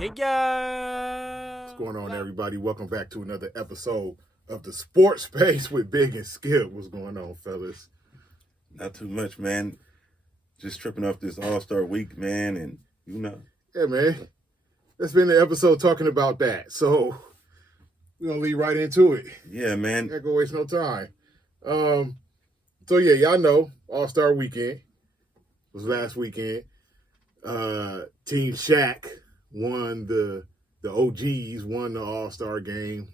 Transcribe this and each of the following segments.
Hey guys! What's going on, everybody? Welcome back to another episode of the Sports Space with Big and Skip. What's going on, fellas? Not too much, man. Just tripping off this All-Star week, man, and Yeah, man. Let's spend the episode talking about that. So we're gonna lead right into it. Yeah, man. Not gonna waste no time. So yeah, y'all know All-Star weekend was last weekend. Team Shaq won the OGs won the All-Star game.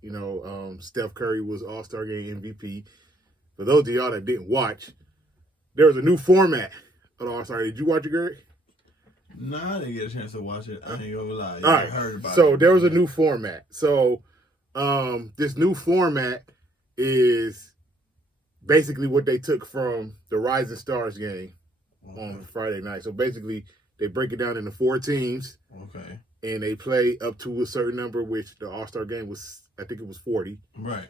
You know, Steph Curry was All-Star game MVP. For those of y'all that didn't watch, there was a new format of the All-Star. Did you watch it, Gary? Nah, I didn't get a chance to watch it. I ain't gonna lie. All right. I heard about so it. There was a new format. So this new format is basically what they took from the Rising Stars game on Friday night. So basically, they break it down into 4 teams. Okay. And they play up to a certain number, which the All-Star game was, I think it was 40. Right.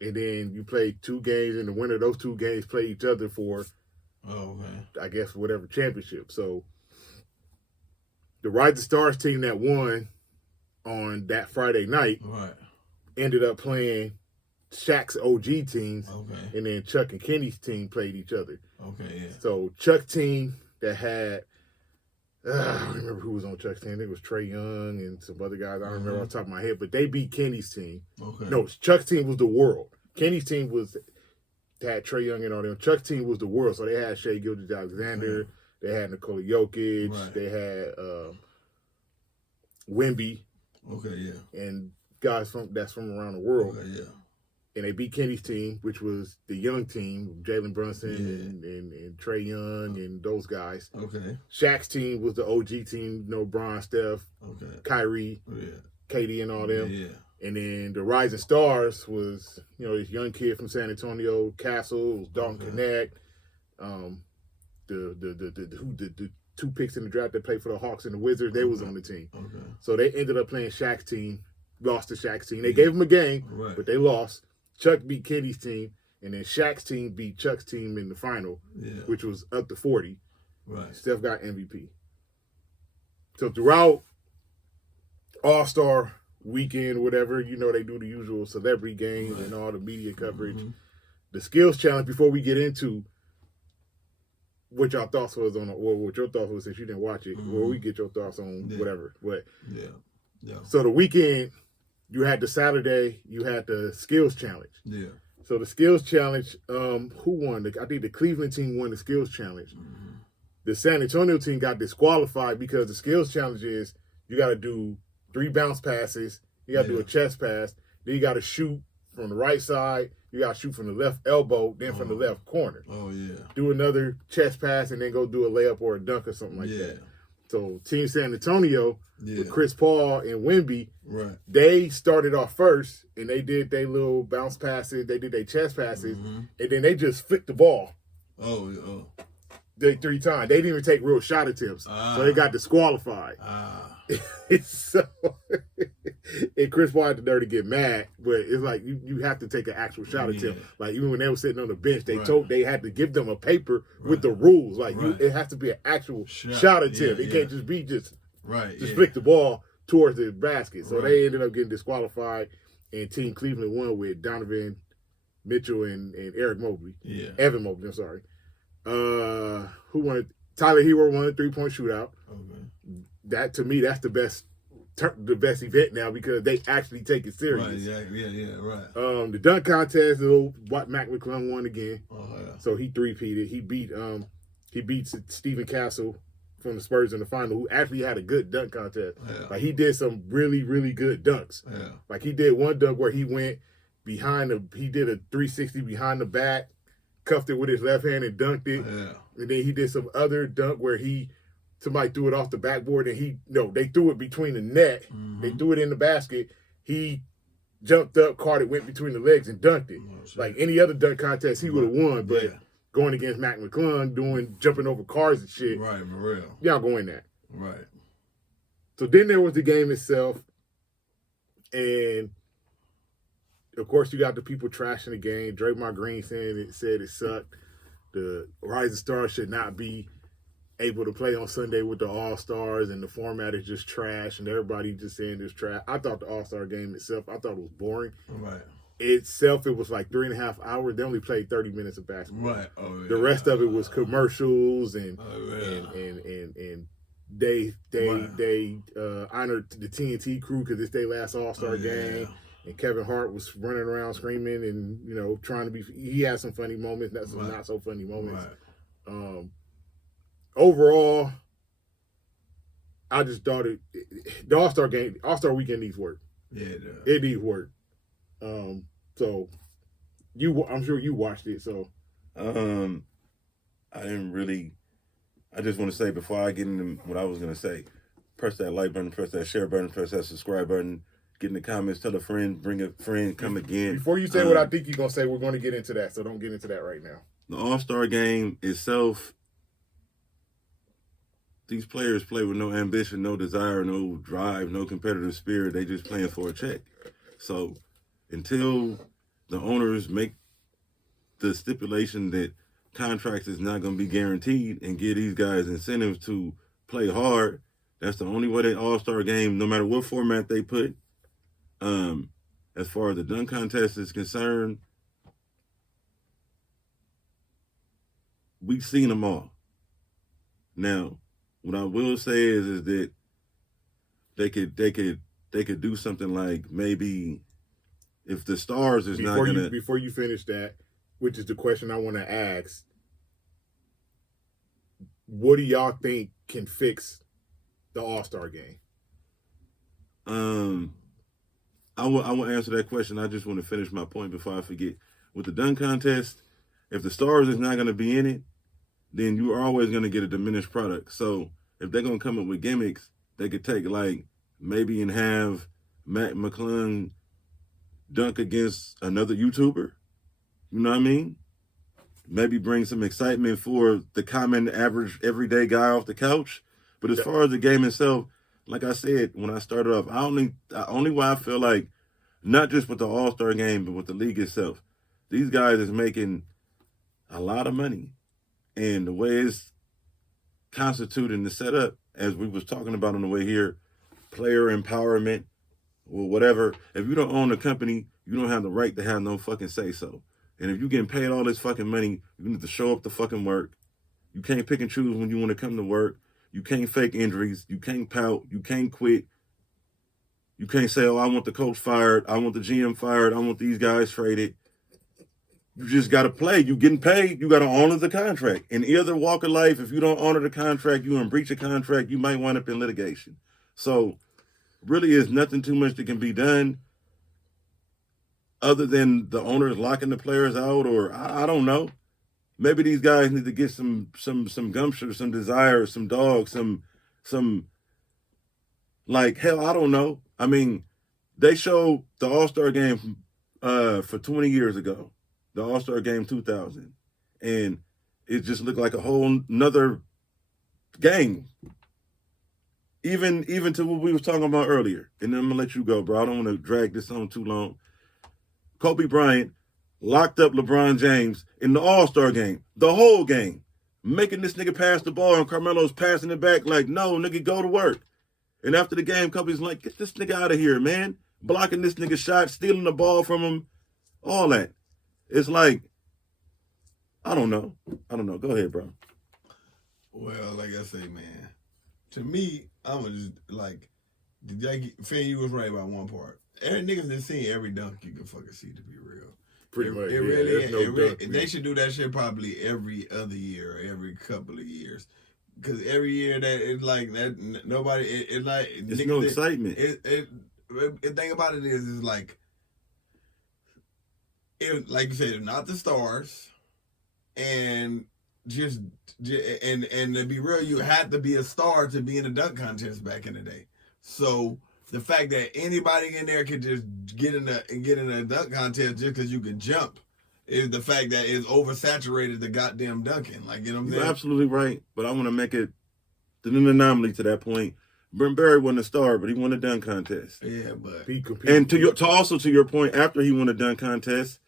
And then you play 2 games, and the winner of those 2 games play each other for, I guess, whatever championship. So the Rising Stars team that won on that Friday night ended up playing Shaq's OG teams. Okay. And then Chuck and Kenny's team played each other. Okay, yeah. So Chuck's team that had, I don't remember who was on Chuck's team. I think it was Trae Young and some other guys. I don't remember off the top of my head, but they beat Kenny's team. Okay. No, Chuck's team was the world. Kenny's team had Trae Young and all them. Chuck's team was the world. So they had Shai Gilgeous-Alexander. Okay. They had Nikola Jokic. Right. They had Wemby. Okay, yeah. And guys that's from around the world. Okay, yeah. And they beat Kenny's team, which was the young team, Jalen Brunson and Trae Young and those guys. Okay. Shaq's team was the OG team, Bron, Steph, Kyrie, KD, and all them. Yeah. And then the Rising Stars was, this young kid from San Antonio, Castle, Dalton Connect, the 2 picks in the draft that played for the Hawks and the Wizards, they was on the team. Okay. So they ended up playing Shaq's team, lost to Shaq's team. They gave him a game, but they lost. Chuck beat Kenny's team, and then Shaq's team beat Chuck's team in the final, which was up to 40. Right. Steph got MVP. So throughout All-Star weekend, whatever, they do the usual celebrity games and all the media coverage. Mm-hmm. The skills challenge, before we get into what y'all thoughts was on, or what your thoughts was since you didn't watch it, or we get your thoughts on whatever. But so the weekend, you had the Saturday, you had the skills challenge. Yeah. So the skills challenge, who won? I think the Cleveland team won the skills challenge. Mm-hmm. The San Antonio team got disqualified because the skills challenge is you got to do 3 bounce passes, you got to do a chest pass, then you got to shoot from the right side, you got to shoot from the left elbow, then from the left corner. Oh, yeah. Do another chest pass and then go do a layup or a dunk or something like that. So Team San Antonio, with Chris Paul and Wemby, they started off first and they did their little bounce passes, they did their chest passes, and then they just flicked the ball. They 3 times. They didn't even take real shot attempts. So they got disqualified. So, and Chris Paul had the nerve to get mad, but it's like you have to take an actual shot attempt. Like even when they were sitting on the bench, they had to give them a paper with the rules. Like it has to be an actual shot attempt. It can't just be just flick the ball towards the basket. So they ended up getting disqualified, and Team Cleveland won with Donovan Mitchell and Eric Mobley. Yeah. Evan Mobley, I'm sorry. Who won it? Tyler Hero won a 3-point shootout. Okay. That, to me, that's the best event now because they actually take it serious. Right. The dunk contest, little Mac McClung won again. Oh, yeah. So he 3-peated. He beat Stephen Castle from the Spurs in the final, who actually had a good dunk contest. Yeah. Like he did some really, really good dunks. Yeah. Like he did one dunk where he went he did a 360 behind the back, cuffed it with his left hand and dunked it. Yeah. And then he did some other dunk where somebody threw it off the backboard and they threw it between the net. They threw it in the basket. He jumped up, caught it, went between the legs and dunked it. Like any other dunk contest, he would have won. But going against Mac McClung, jumping over cars and shit. Right, for real. Y'all go in that. Right. So then there was the game itself. And of course, you got the people trashing the game. Draymond Green said it sucked. The Rising Stars should not be able to play on Sunday with the All-Stars, and the format is just trash, and everybody just saying it's trash. I thought the All-Star game itself, I thought it was boring. Right. Itself, it was like 3.5 hours. They only played 30 minutes of basketball. Right. Oh, yeah. The rest of it was commercials and they honored the TNT crew because it's their last All-Star game. And Kevin Hart was running around screaming and, you know, trying to be. He had some funny moments, some not so funny moments. Right. Overall, I just thought the All-Star weekend needs work. Yeah, it needs work. So I'm sure you watched it. So, I didn't really. I just want to say before I get into what I was gonna say, press that like button, press that share button, press that subscribe button. Get in the comments, tell a friend, bring a friend, come again. Before you say what I think you're going to say, we're going to get into that, so don't get into that right now. The All-Star game itself, these players play with no ambition, no desire, no drive, no competitive spirit. They just playing for a check. So until the owners make the stipulation that contracts is not going to be guaranteed and give these guys incentives to play hard, that's the only way that All-Star game, no matter what format they put, as far as the dunk contest is concerned, we've seen them all. Now, what I will say is that they could do something like maybe if the stars is not gonna. Before you finish that, which is the question I want to ask, what do y'all think can fix the All-Star game? I will answer that question. I just want to finish my point before I forget. With the dunk contest, if the stars is not going to be in it, then you are always going to get a diminished product. So if they're going to come up with gimmicks, they could take like maybe and have Matt McClung dunk against another YouTuber. You know what I mean? Maybe bring some excitement for the common, average, everyday guy off the couch. But as far as the game itself, like I said, when I started off, only why I feel like, not just with the All-Star game, but with the league itself, these guys is making a lot of money. And the way it's constituted and set up, as we was talking about on the way here, player empowerment or whatever, if you don't own the company, you don't have the right to have no fucking say-so. And if you're getting paid all this fucking money, you need to show up to fucking work. You can't pick and choose when you want to come to work. You can't fake injuries. You can't pout. You can't quit. You can't say, oh, I want the coach fired. I want the GM fired. I want these guys traded. You just got to play. You getting paid. You got to honor the contract. In either walk of life, if you don't honor the contract, you in breach of contract, you might wind up in litigation. So really is nothing too much that can be done other than the owners locking the players out, or I don't know. Maybe these guys need to get some gumption, some desire, some dog, some like, hell, I don't know. I mean, they showed the All-Star game for 20 years ago, the All-Star game 2000, and it just looked like a whole nother game. Even to what we was talking about earlier. And then I'm gonna let you go, bro. I don't want to drag this on too long. Kobe Bryant locked up LeBron James in the All-Star game, the whole game, making this nigga pass the ball, and Carmelo's passing it back like, no, nigga, go to work. And after the game, Kobe's like, get this nigga out of here, man. Blocking this nigga shot, stealing the ball from him, all that. It's like, I don't know. Go ahead, bro. Well, like I say, man, to me, I'm just like, Fan, you was right about one part. Every niggas that seen every dunk you can fucking see, to be real. Pretty much. It really, they should do that shit probably every other year or every couple of years. Because every year that it's like that, nobody, it's like, it's no excitement. The thing about it is like, like you said, not the stars, and and to be real, you had to be a star to be in a dunk contest back in the day. So the fact that anybody in there could just get in a dunk contest just because you can jump is the fact that it's oversaturated the goddamn dunking. Like, you know what I'm saying? You're absolutely right, but I want to make it an anomaly to that point. Brent Barry wasn't a star, but he won a dunk contest. Yeah, but and to your point, after he won a dunk contest,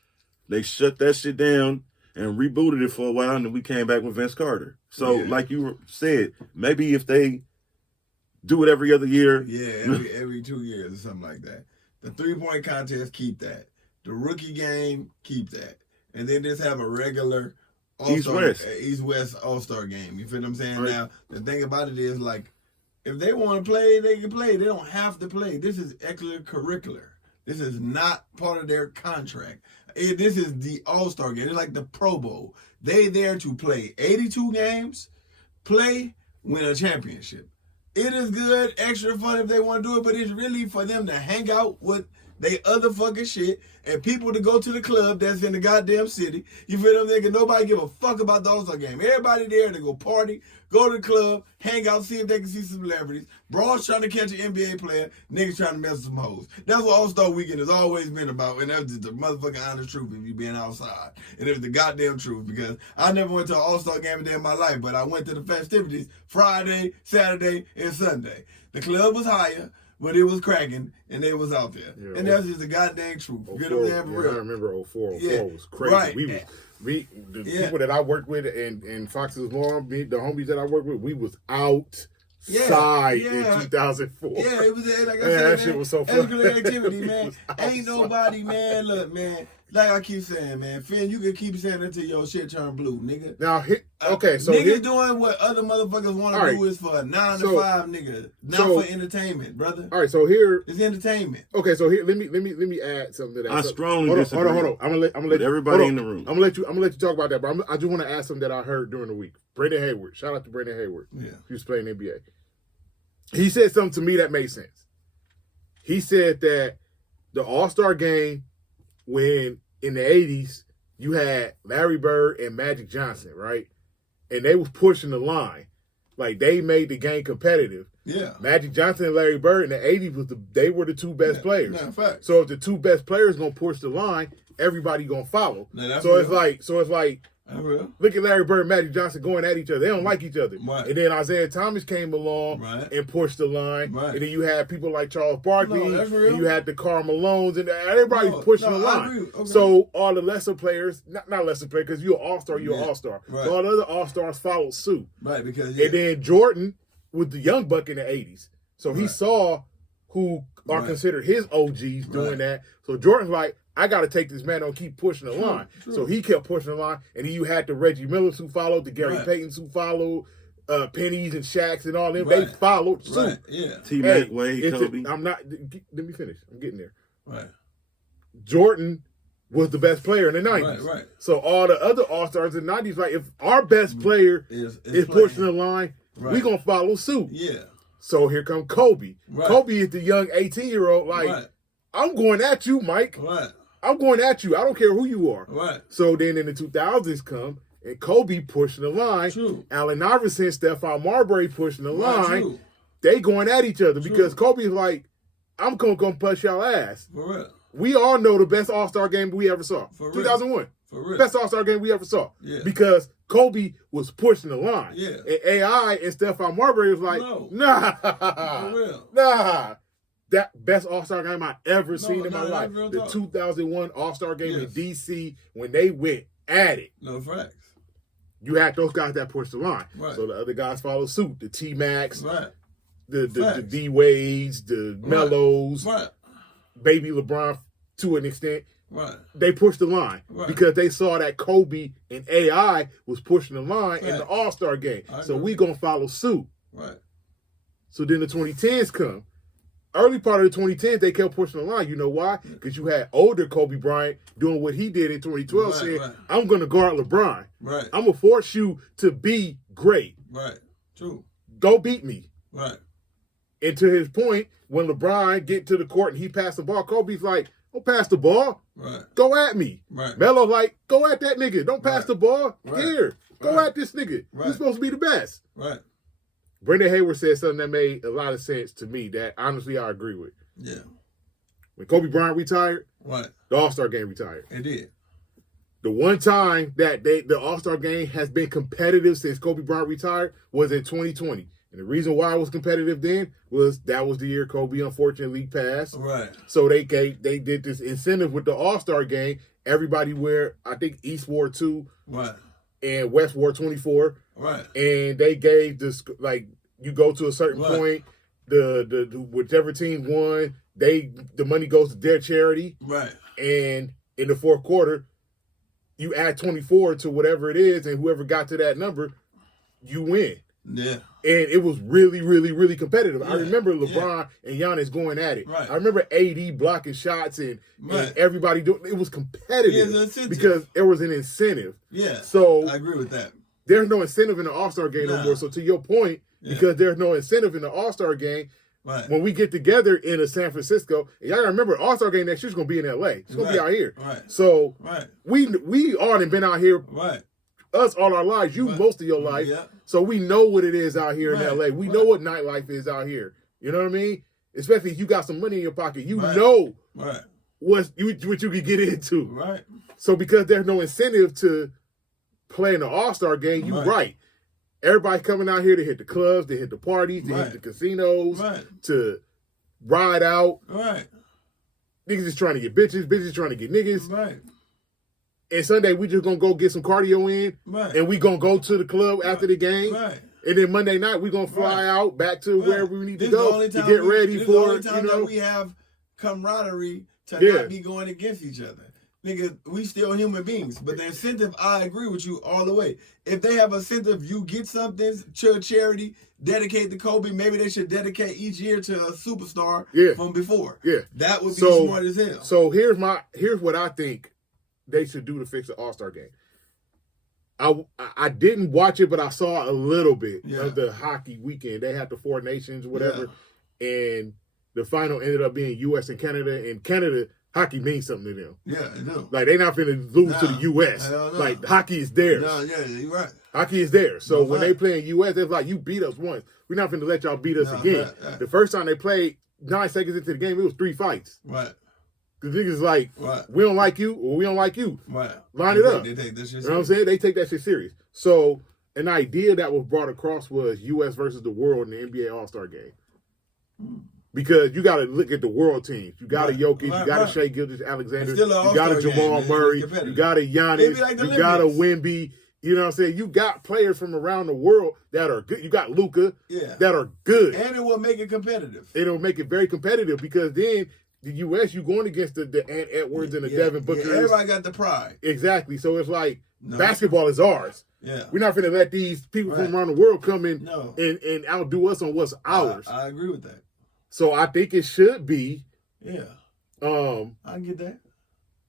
they shut that shit down, and rebooted it for a while, and then we came back with Vince Carter. So, like you said, maybe if they do it every other year. Yeah, every 2 years or something like that. The 3-point contest, keep that. The rookie game, keep that. And then just have a regular East-West All-Star game. You feel what I'm saying? Right. Now, the thing about it is, like, if they want to play, they can play. They don't have to play. This is extracurricular. This is not part of their contract. This is the All-Star game. It's like the Pro Bowl. They there to play 82 games, play, win a championship. It is good, extra fun if they want to do it, but it's really for them to hang out with they other fucking shit and people to go to the club that's in the goddamn city. You feel what I'm saying? Nobody give a fuck about the All-Star game. Everybody there to go party, go to the club, hang out, see if they can see some celebrities. Bros trying to catch an NBA player, niggas trying to mess with some hoes. That's what All-Star Weekend has always been about, and that's just the motherfucking honest truth if you being outside. And it was the goddamn truth, because I never went to an All-Star game a day in my life, but I went to the festivities Friday, Saturday, and Sunday. The club was higher, but it was cracking, and they was out there. Yeah, and that's just the goddamn truth. You know what I'm saying? I remember 04. 04 was crazy. Right. The people that I worked with and Fox's mom, the homies that I worked with, we was outside in 2004. Yeah, it was like I said, that man, shit was so fun. Activity, man. Ain't nobody, man. Look, man. Like I keep saying, man, Finn, you can keep saying until your shit turn blue, nigga. Now, so niggas doing what other motherfuckers want to do is for a 9 to 5, nigga, not for entertainment, brother. All right, so here it's entertainment. Okay, so here let me add something to that. I strongly disagree. Hold on. I'm gonna let everybody in the room. I'm gonna let you talk about that, but I just want to add something that I heard during the week. Brendan Hayward, shout out to Brendan Hayward. Yeah, he was playing NBA. He said something to me that made sense. He said that the All-Star game, when in the 80s, you had Larry Bird and Magic Johnson, right? And they was pushing the line. Like, they made the game competitive. Yeah. Magic Johnson and Larry Bird in the 80s, they were the two best players. Yeah, fact. So if the two best players going to push the line, everybody going to follow. It's like, look at Larry Bird and Magic Johnson going at each other. They don't like each other. Right. And then Isaiah Thomas came along and pushed the line. Right. And then you had people like Charles Barkley. And you had the Karl Malones. And everybody's pushing the line. Okay. So all the lesser players, not lesser players, because you're an all-star, you're an all-star. Right. So all the other all-stars followed suit. Right, because And then Jordan was the young buck in the 80s. So he saw who are considered his OGs doing that. So Jordan's like, I got to take this man on, keep pushing the line. True. So he kept pushing the line, and then you had the Reggie Millers who followed, the Gary Paytons who followed, Pennies and Shaqs and all them. They followed suit. Right. Yeah. T-Mac, Wade, Kobe. Let me finish. I'm getting there. Right. Jordan was the best player in the 90s. Right. So all the other All-Stars in the 90s, like, if our best player is pushing the line, we're going to follow suit. Yeah. So here comes Kobe. Right. Kobe is the young 18-year-old, like, I'm going at you, Mike. Right. I'm going at you. I don't care who you are. Right. So then in the 2000s come, and Kobe pushing the line. True. Allen Iverson, Stephon Marbury pushing the line. True. They going at each other because Kobe's like, I'm going to come push y'all ass. For real. We all know the best All-Star game we ever saw. For 2001. Real. For real. Best All-Star game we ever saw. Yeah. Because Kobe was pushing the line. Yeah. And AI and Stephon Marbury was like, nah. For real. Nah. That best All-Star game I ever seen in my life. The 2001 All-Star game in D.C. when they went at it. No facts. You had those guys that pushed the line. Right. So the other guys followed suit. The T-Macs, right. the D-Wades, the Melos, baby LeBron to an extent. Right. They pushed the line because they saw that Kobe and AI was pushing the line in the All-Star game. So we going to follow suit. Right. So then the 2010s come. Early part of the 2010s, they kept pushing the line. You know why? Because you had older Kobe Bryant doing what he did in 2012, saying, I'm going to guard LeBron. Right. I'm going to force you to be great. Right. True. Go beat me. Right. And to his point, when LeBron get to the court and he passed the ball, Kobe's like, don't pass the ball. Right. Go at me. Right. Melo's like, go at that nigga. Don't pass the ball. Here. Go at this nigga. You're supposed to be the best. Right. Brendan Hayward said something that made a lot of sense to me that honestly I agree with. Yeah. When Kobe Bryant retired, the All-Star game retired. It did. The one time that the All-Star game has been competitive since Kobe Bryant retired was in 2020. And the reason why it was competitive then was that was the year Kobe unfortunately passed. Right. So they did this incentive with the All-Star game. Everybody wear, I think East wore 2. Right. And West wore 24. Right. And they gave this, like, you go to a certain point, the whichever team won, the money goes to their charity. Right. And in the fourth quarter, you add 24 to whatever it is, and whoever got to that number, you win. Yeah. And it was really, really, really competitive. Yeah. I remember LeBron and Giannis going at it. Right. I remember AD blocking shots and everybody doing it. Was competitive because there was an incentive. Yeah. So I agree with that. There's no incentive in the All-Star game no more. So to your point, because there's no incentive in the All-Star game, when we get together in a San Francisco, and y'all gotta remember All-Star game next year's gonna be in LA. It's gonna be out here. Right. So we all have been out here. Right. Us all our lives, you most of your life. Yeah. So we know what it is out here in LA. We know what nightlife is out here. You know what I mean? Especially if you got some money in your pocket. You know what you can get into. Right. So because there's no incentive to play in the All-Star game, you right. Everybody coming out here to hit the clubs, to hit the parties, to hit the casinos, to ride out. Right. Niggas is trying to get bitches trying to get niggas. Right. And Sunday, we just going to go get some cardio in. Right. And we going to go to the club after the game. Right. And then Monday night, we going to fly out back to wherever we need to go to get ready for, the only time that we have camaraderie to not be going against each other. Nigga, we still human beings. But the incentive, I agree with you all the way. If they have a incentive, you get something to a charity, dedicate to Kobe. Maybe they should dedicate each year to a superstar from before. Yeah. That would be smart as hell. So here's what I think they should do to fix the All-Star game. I didn't watch it, but I saw a little bit of the hockey weekend. They had the 4 nations, whatever, and the final ended up being U.S. and Canada. And Canada, hockey means something to them. Yeah, it do. Like, they're not finna lose to the U.S. Like, hockey is theirs. No, yeah, you're right. Hockey is theirs. So when they play in U.S., it's like, you beat us once. We're not finna let y'all beat us again. The first time they played, 9 seconds into the game, it was 3 fights. Right. Because niggas like, we don't like you or we don't like you. Right. Line it up. They take this shit serious. You know what I'm saying? They take that shit serious. So an idea that was brought across was U.S. versus the world in the NBA All-Star game. Because you got to look at the world teams. You got a Jokic, you got a Shai Gilgeous-Alexander, you got a Jamal Murray, you got a Giannis, you got a Wemby. You know what I'm saying? You got players from around the world that are good. You got Luka that are good. And it will make it competitive. It'll make it very competitive because then the U.S., you going against the Ant Edwards and the Devin Bookers. Yeah, everybody got the pride. Exactly. So it's like basketball is ours. Yeah. We're not going to let these people from around the world come in and outdo us on what's ours. I agree with that. So I think it should be. Yeah. I get that.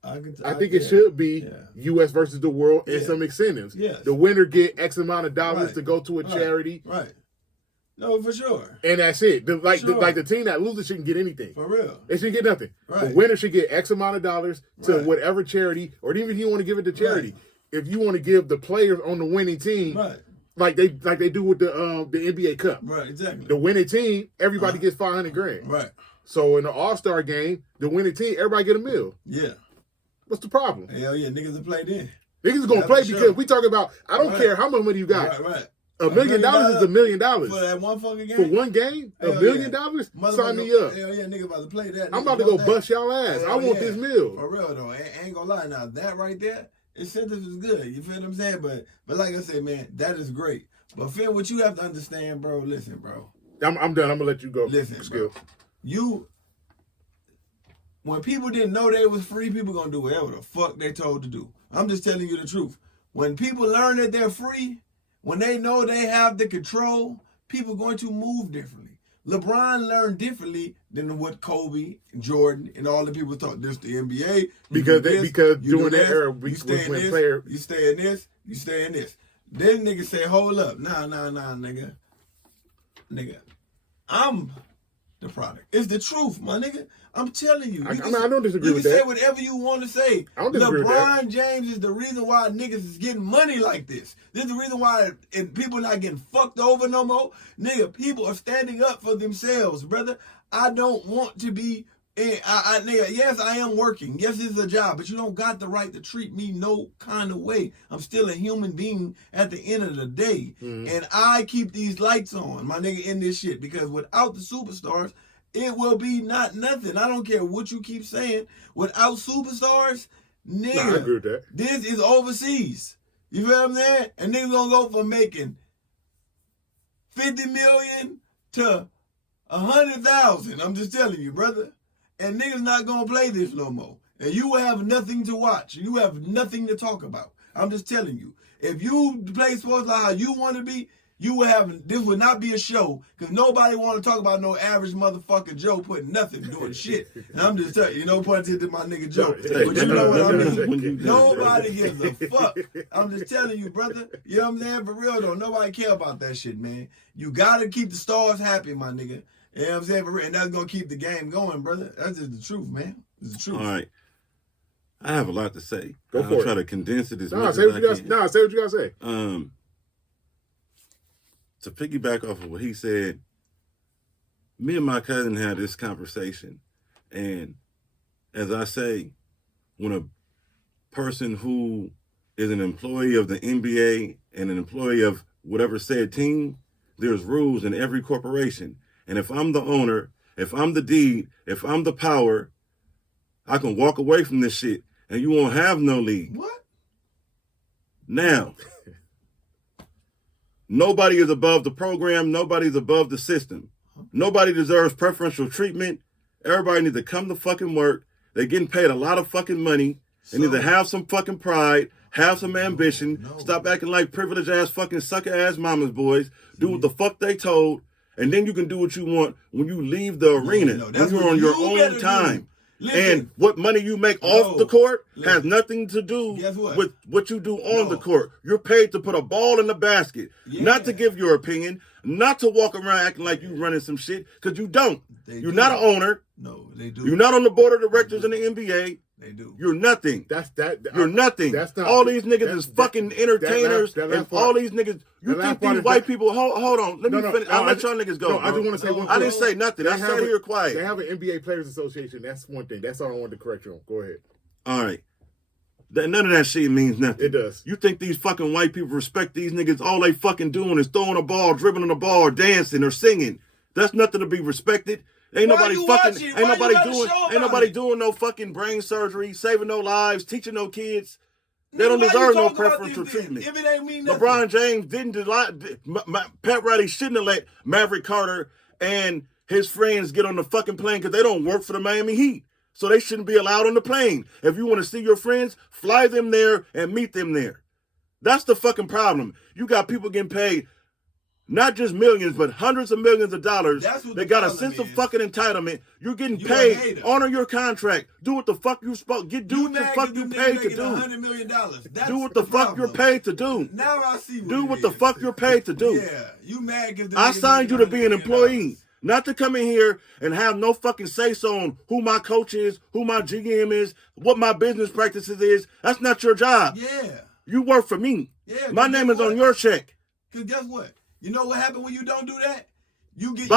I think it should be U.S. versus the world and some incentives. Yes. The winner get X amount of dollars to go to a charity. Right. No, for sure. And that's it. The team that loses shouldn't get anything. For real. They shouldn't get nothing. Right. The winner should get X amount of dollars to whatever charity, or even if you want to give it to charity. If you want to give the players on the winning team, like they do with the NBA Cup. Right, exactly. The winning team, everybody gets $500,000. Right. So in the All-Star game, the winning team, everybody get $1 million. Yeah. What's the problem? Hell yeah, niggas will play then. Niggas gonna play because we talk about, I don't care how much money you got. Right. $1 million is $1 million. For that one fucking game? For one game? $1 million? Sign me up. Hell yeah, niggas about to play that. I'm about to go bust y'all ass. I want this meal. For real though, I ain't gonna lie. Now that right there, incentive is good. You feel what I'm saying? But like I said, man, that is great. But Finn, what you have to understand, bro, listen, bro. I'm done. I'm gonna let you go. Listen, bro. When people didn't know they was free, people gonna do whatever the fuck they told to do. I'm just telling you the truth. When people learn that they're free, when they know they have the control, people going to move differently. LeBron learned differently than what Kobe, Jordan, and all the people thought. This the NBA. Because during that era, you stay in this, you stay in this, you stay in this. Then niggas say, hold up. Nah, nigga. Nigga, I'm the product. It's the truth, my nigga. I'm telling you. I don't disagree with that. You can say whatever you want to say. I don't disagree with that. LeBron James is the reason why niggas is getting money like this. This is the reason why people not getting fucked over no more. Nigga, people are standing up for themselves, brother. I don't want to be And nigga, yes, I am working. Yes, it's a job, but you don't got the right to treat me no kind of way. I'm still a human being at the end of the day. Mm-hmm. And I keep these lights on, my nigga, in this shit. Because without the superstars, it will be not nothing. I don't care what you keep saying. Without superstars, nigga, I agree with that. This is overseas. You feel what I'm saying? And niggas gonna go from making 50 million to 100,000. I'm just telling you, brother. And niggas not gonna play this no more. And you will have nothing to watch. You have nothing to talk about. I'm just telling you. If you play sports like how you want to be, you will have, this would not be a show, because nobody want to talk about no average motherfucker Joe putting nothing doing shit. And I'm just telling you, no pun intended to my nigga Joe. But you know what I mean? Nobody gives a fuck. I'm just telling you, brother. You know what I'm saying? For real though, nobody care about that shit, man. You gotta keep the stars happy, my nigga. You know what I'm saying? For real. And that's gonna keep the game going, brother. That's just the truth, man. It's the truth. All right. I have a lot to say. Go for I'll it. try to condense it as No, much say as what I you can. got. No, say what you got to say. To piggyback off of what he said, me and my cousin had this conversation. And as I say, when a person who is an employee of the NBA and an employee of whatever said team, there's rules in every corporation. And if I'm the owner, if I'm the deed, if I'm the power, I can walk away from this shit and you won't have no league. What? Now, nobody is above the program. Nobody's above the system. Nobody deserves preferential treatment. Everybody needs to come to fucking work. They're getting paid a lot of fucking money. They need to have some fucking pride, have some ambition, stop acting like privileged ass fucking sucker ass mama's boys, do what the fuck they told, and then you can do what you want when you leave the arena, when you're on your own time. And what money you make off the court has nothing to do with what you do on the court. You're paid to put a ball in the basket, not to give your opinion, not to walk around acting like you running some shit, because you don't. You're not an owner. No, they do. You're not on the board of directors in the NBA. They do. You're nothing. You're nothing. That's not, all these niggas is fucking entertainers, and all these niggas. You think these white people? Hold on. Let me finish. I'll let y'all niggas go. No, I just want to say one thing. I didn't say nothing. I sat here quiet. They have an NBA Players Association. That's one thing. That's all I wanted to correct you on. Go ahead. All right. None of that shit means nothing. It does. You think these fucking white people respect these niggas? All they fucking doing is throwing a ball, dribbling the ball, or dancing or singing. That's nothing to be respected. Ain't nobody doing no fucking brain surgery, saving no lives, teaching no kids. They don't deserve no preferential treatment. If it ain't mean nothing. LeBron James didn't Pat Riley shouldn't have let Maverick Carter and his friends get on the fucking plane because they don't work for the Miami Heat. So they shouldn't be allowed on the plane. If you want to see your friends, fly them there and meet them there. That's the fucking problem. You got people getting paid not just millions, but hundreds of millions of dollars. They got a sense of fucking entitlement. You're getting paid. Honor your contract. Do what the fuck you spoke. Do what the fuck you paid to do. $100 million. Do what the fuck you're paid to do. Now I see. Do what the fuck you're paid to do. Yeah, you mad because I signed you to be an employee, not to come in here and have no fucking say so on who my coach is, who my GM is, what my business practices is. That's not your job. Yeah. You work for me. Yeah. My name is on your check. Because guess what? You know what happened when you don't do that? You get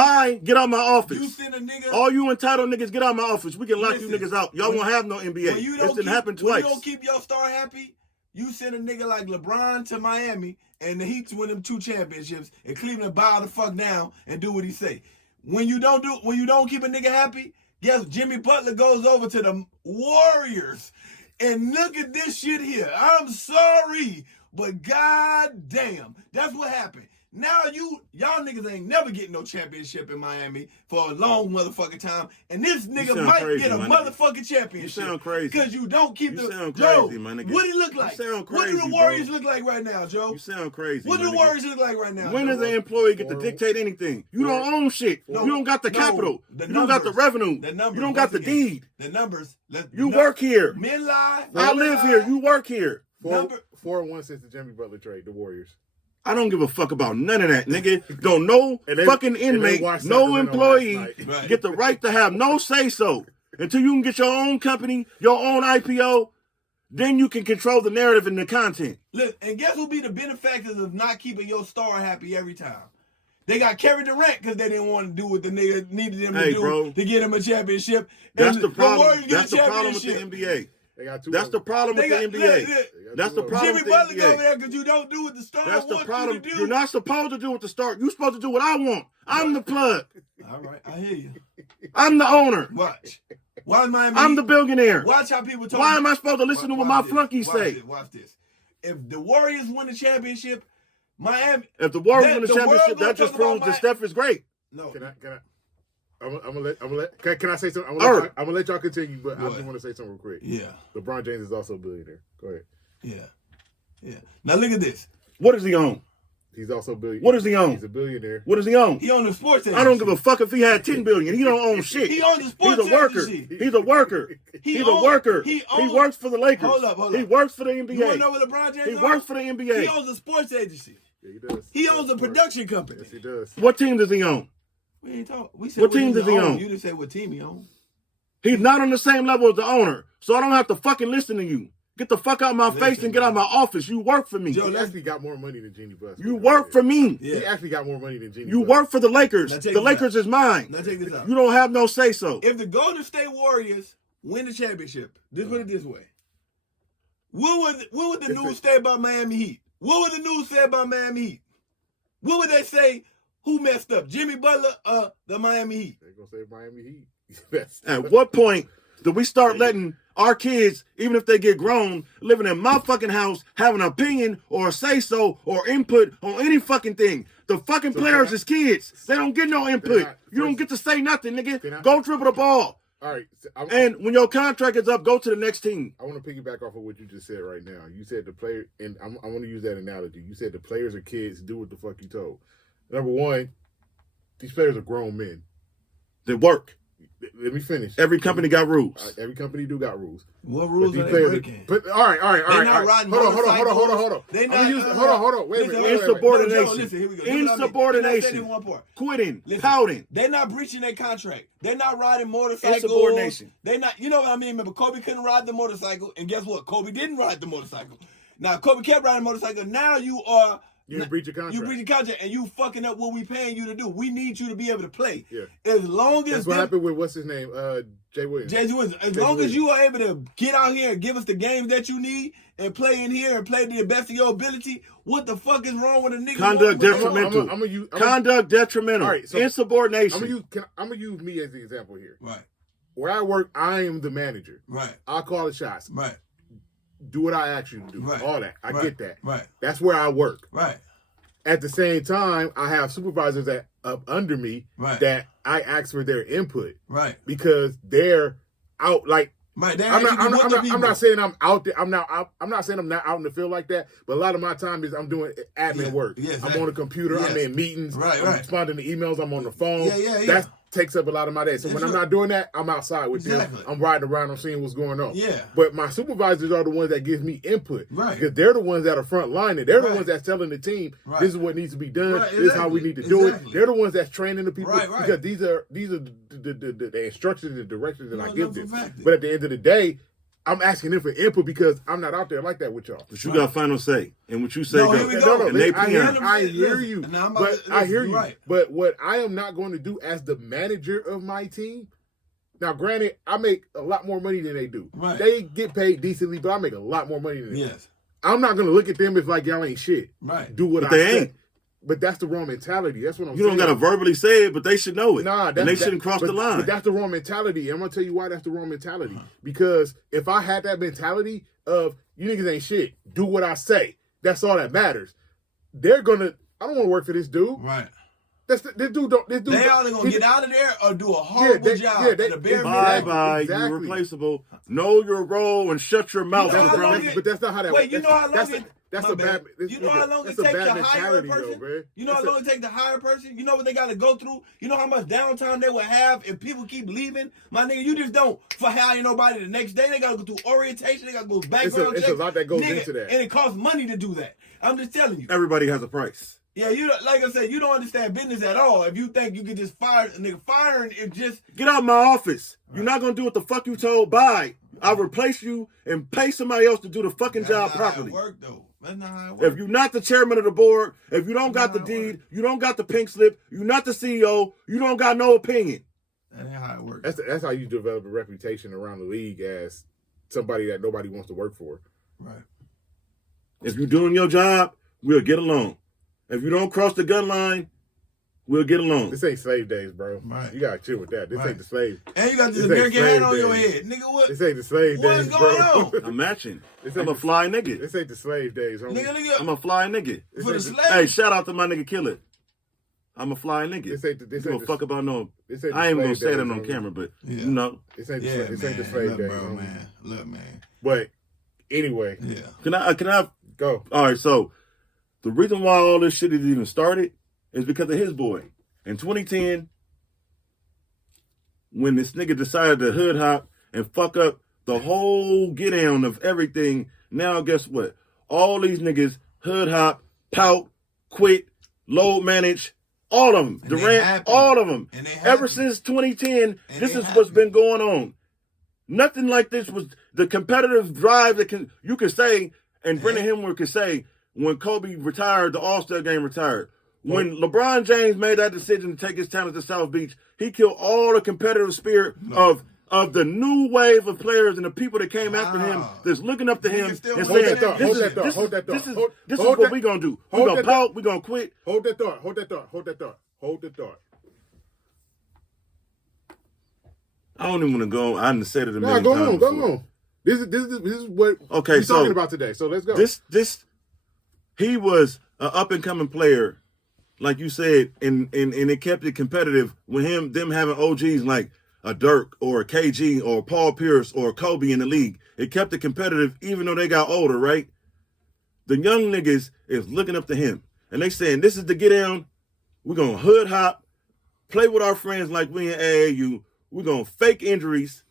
get out my office. You send a nigga. All you entitled niggas, get out my office. We can lock you niggas out. Y'all won't have no NBA. This didn't happen twice. When you don't keep your star happy, you send a nigga like LeBron to Miami and the Heat win them 2 championships and Cleveland bow the fuck down and do what he say. When you don't keep a nigga happy, guess Jimmy Butler goes over to the Warriors. And look at this shit here. I'm sorry, but god damn, that's what happened. Now y'all niggas ain't never getting no championship in Miami for a long motherfucking time. And this nigga might get a motherfucking championship. You sound crazy. Because you don't keep you sound Joe, crazy, my nigga. What do he look like? You sound crazy, what do the Warriors look like right now, Joe? You sound crazy. What do the Warriors look like right now? When does an employee get to dictate anything? You don't own shit. You don't got the capital. You don't got the revenue. You don't got the deed. The numbers. You work here. Men lie. I live here. You work here. 4-1 since the Jimmy Butler trade, the Warriors. I don't give a fuck about none of that, nigga. Don't no fucking inmate, no employee get the right to have no say-so. Until you can get your own company, your own IPO, then you can control the narrative and the content. Look, and guess who'll be the benefactors of not keeping your star happy every time? They got Kevin Durant because they didn't want to do what the nigga needed them to do bro. to get him a championship. That's And the problem. Warriors That's the get a problem with the championship. NBA. They got two. That's the problem with the NBA. That's the problem Jimmy with the Butler go over NBA. there because you don't do what the star That's the wants problem. you to do. You're not supposed to do what the start. You're supposed to do what I want. I'm the plug. All right, I hear you. I'm the owner. Watch. Why is Miami? I'm the billionaire. Watch how people talk. Why am I supposed to listen to what my flunkies say? Watch this. If the Warriors win the championship, Miami. If the Warriors win the the world championship, gonna that just talk about proves that Steph is great. No. Can I? I'm gonna let. Can I say something? I'm gonna let y'all continue, but I just want to say something real quick. Yeah. LeBron James is also a billionaire. Go ahead. Yeah. Now look at this. What does he own? He's also a billionaire. What does he own? He's a billionaire. What does he own? He owns the sports agency. I don't give a fuck if he had 10 billion. He don't own shit. He owns the sports He's a worker. agency. He's a worker. He's a worker. He works for the Lakers. Hold up. He works for the NBA. You want to know what LeBron James He owns? works for the NBA. He owns a sports agency. Yeah, he does. He owns a production company. Yes, he does. What team does he own? We ain't talking. We said What team does he own? You didn't say what team he owns. He's not on the same level as the owner, so I don't have to fucking listen to you. Get the fuck out of my face and get out of my office. You work for me. Joe, he actually got more money than Jeannie Buss. You work for me. Yeah. He actually got more money than Jeannie You Buss. work for the Lakers. Now take The this Lakers is mine. Now take this out. You don't have no say so. If the Golden State Warriors win the championship, just put it this way. What would the news say about Miami Heat? What would the news say about Miami Heat? What would they say? Who messed up? Jimmy Butler, the Miami Heat. They're gonna say Miami Heat. At what point do we start letting our kids, even if they get grown, living in my fucking house, have an opinion or a say-so or input on any fucking thing? The fucking players is kids. They don't get no input. You don't get to say nothing, nigga. Go dribble the ball. All right. And when your contract is up, go to the next team. I want to piggyback off of what you just said right now. You said the player, and I want to use that analogy. You said the players are kids. Do what the fuck you told. Number one, these players are grown men. They work. Let me finish. Every company got rules. Every company do got rules. What rules are they breaking? But all right. They're not riding motorcycles. Hold on. They not. Hold on. Wait a minute. Insubordination. Listen, here we go. Insubordination. Quitting. Pouting. They're not breaching their contract. They're not riding motorcycles. Insubordination. They're not. You know what I mean? Remember, Kobe couldn't ride the motorcycle, and guess what? Kobe didn't ride the motorcycle. Now Kobe kept riding the motorcycle. Now you are. You breach your contract. You breach your contract, and you fucking up what we paying you to do. We need you to be able to play. Yeah. As long as that's what happened with what's his name, Jay Williams. As long as you are able to get out here and give us the games that you need and play in here and play to the best of your ability, what the fuck is wrong with a nigga? Conduct detrimental. Conduct detrimental. All right, so insubordination. I'm gonna use me as the example here. Right. Where I work, I am the manager. Right. I call the shots. Right. Do what I ask you to do. Right. All that. I get that. Right. That's where I work. Right. At the same time, I have supervisors that up under me that I ask for their input. Right. Because they're out like right. I'm not saying I'm out there. I'm not saying I'm not out in the field like that. But a lot of my time is I'm doing admin work. Yes, I'm on the computer. Yes. I'm in meetings. I'm responding to emails. I'm on the phone. That takes up a lot of my day. So when I'm not doing that, I'm outside with them. I'm riding around. I'm seeing what's going on. Yeah. But my supervisors are the ones that give me input. Right. Because they're the ones that are front lining. They're the ones that's telling the team this is what needs to be done. This is how we need to do it. They're the ones that's training the people. Because these are the instructions and directions that I give them. But at the end of the day, I'm asking them for input because I'm not out there like that with y'all. But you got final say. And what you say I hear you. I hear you. Right. But what I am not going to do as the manager of my team, now granted, I make a lot more money than they do. Right. They get paid decently, but I make a lot more money than them. Yes. I'm not going to look at them as like y'all ain't shit. Right. Do what but I they say. ain't. But that's the wrong mentality. That's what I'm saying. You don't got to verbally say it, but they should know it. Nah, and they shouldn't cross the line. But that's the wrong mentality. I'm going to tell you why that's the wrong mentality. Because if I had that mentality of, you niggas ain't shit, do what I say, that's all that matters. They're going to, I don't want to work for this dude. Right. This dude they either going to get out of there or do a horrible job. Bye-bye, you're replaceable. Know your role and shut your mouth. But that's not how that works. Wait, you know how long That's a bad. You know how long it takes to hire a person? You know how long it takes to hire a person? You know what they got to go through? You know how much downtime they would have if people keep leaving? My nigga, you just don't for hire nobody the next day. They got to go through orientation. They got to go background checks. It's a lot that goes into that. And it costs money to do that. I'm just telling you. Everybody has a price. Yeah, you like I said, you don't understand business at all. If you think you can just fire a nigga, firing is just get out of my office. You're not gonna do what the fuck you told. Bye. I'll replace you and pay somebody else to do the fucking job properly. Work though. That's not how it works. If you're not the chairman of the board, if you don't got the deed, you don't got the pink slip, you're not the CEO, you don't got no opinion. That ain't how it works. That's how you develop a reputation around the league as somebody that nobody wants to work for. Right. If you're doing your job, we'll get along. If you don't cross the gun line, we'll get along. This ain't slave days, bro. Right. You gotta chill with that. This ain't the slave. And you got this This ain't American hat slave on your days. head. Nigga, what? This ain't the slave What's days, going bro. on? I'm matching. This I'm ain't a the- fly nigga. This ain't the slave days, homie. Nigga, I'm a fly nigga. for the slave. Hey, shout out to my nigga Killer. I'm a fly nigga. This ain't the, this Give a ain't the, fuck about no. this ain't the I ain't gonna slave say that days, on homie. camera, but Yeah. you know. This ain't the, Yeah, this ain't the man. slave Look, days, bro, homie. man. Look, man. But anyway, Yeah. Can I? go. All right. So the reason why all this shit is even started is because of his boy. In 2010, when this nigga decided to hood hop and fuck up the whole get down of everything, now guess what? All these niggas hood hop, pout, quit, load manage, all of them. And they Durant, happy. all of them. And they Ever happy. since 2010, And this they is what's happy. been going on. Nothing like this was the competitive drive that you could say, and Brendan Hemler could say, when Kobe retired, the All-Star game retired. When LeBron James made that decision to take his talent to South Beach, he killed all the competitive spirit of the new wave of players and the people that came after him that's looking up to him and still saying, hold that thought, hold that thought, hold that thought. This is Hold what that- we gonna do. We hold gonna that pout, we gonna quit. Hold that thought. Hold that thought. Hold that thought. Hold the thought. I don't even want to go. I done said it a No, million go times on, before. go on. This is what Okay, we're so talking about today. So let's go. He was an up and coming player, like you said, and it kept it competitive with them having OGs like a Dirk or a KG or Paul Pierce or Kobe in the league. It kept it competitive even though they got older, right? The young niggas is looking up to him. And they saying, this is the get down. We're gonna hood hop, play with our friends like we in AAU. We're gonna fake injuries.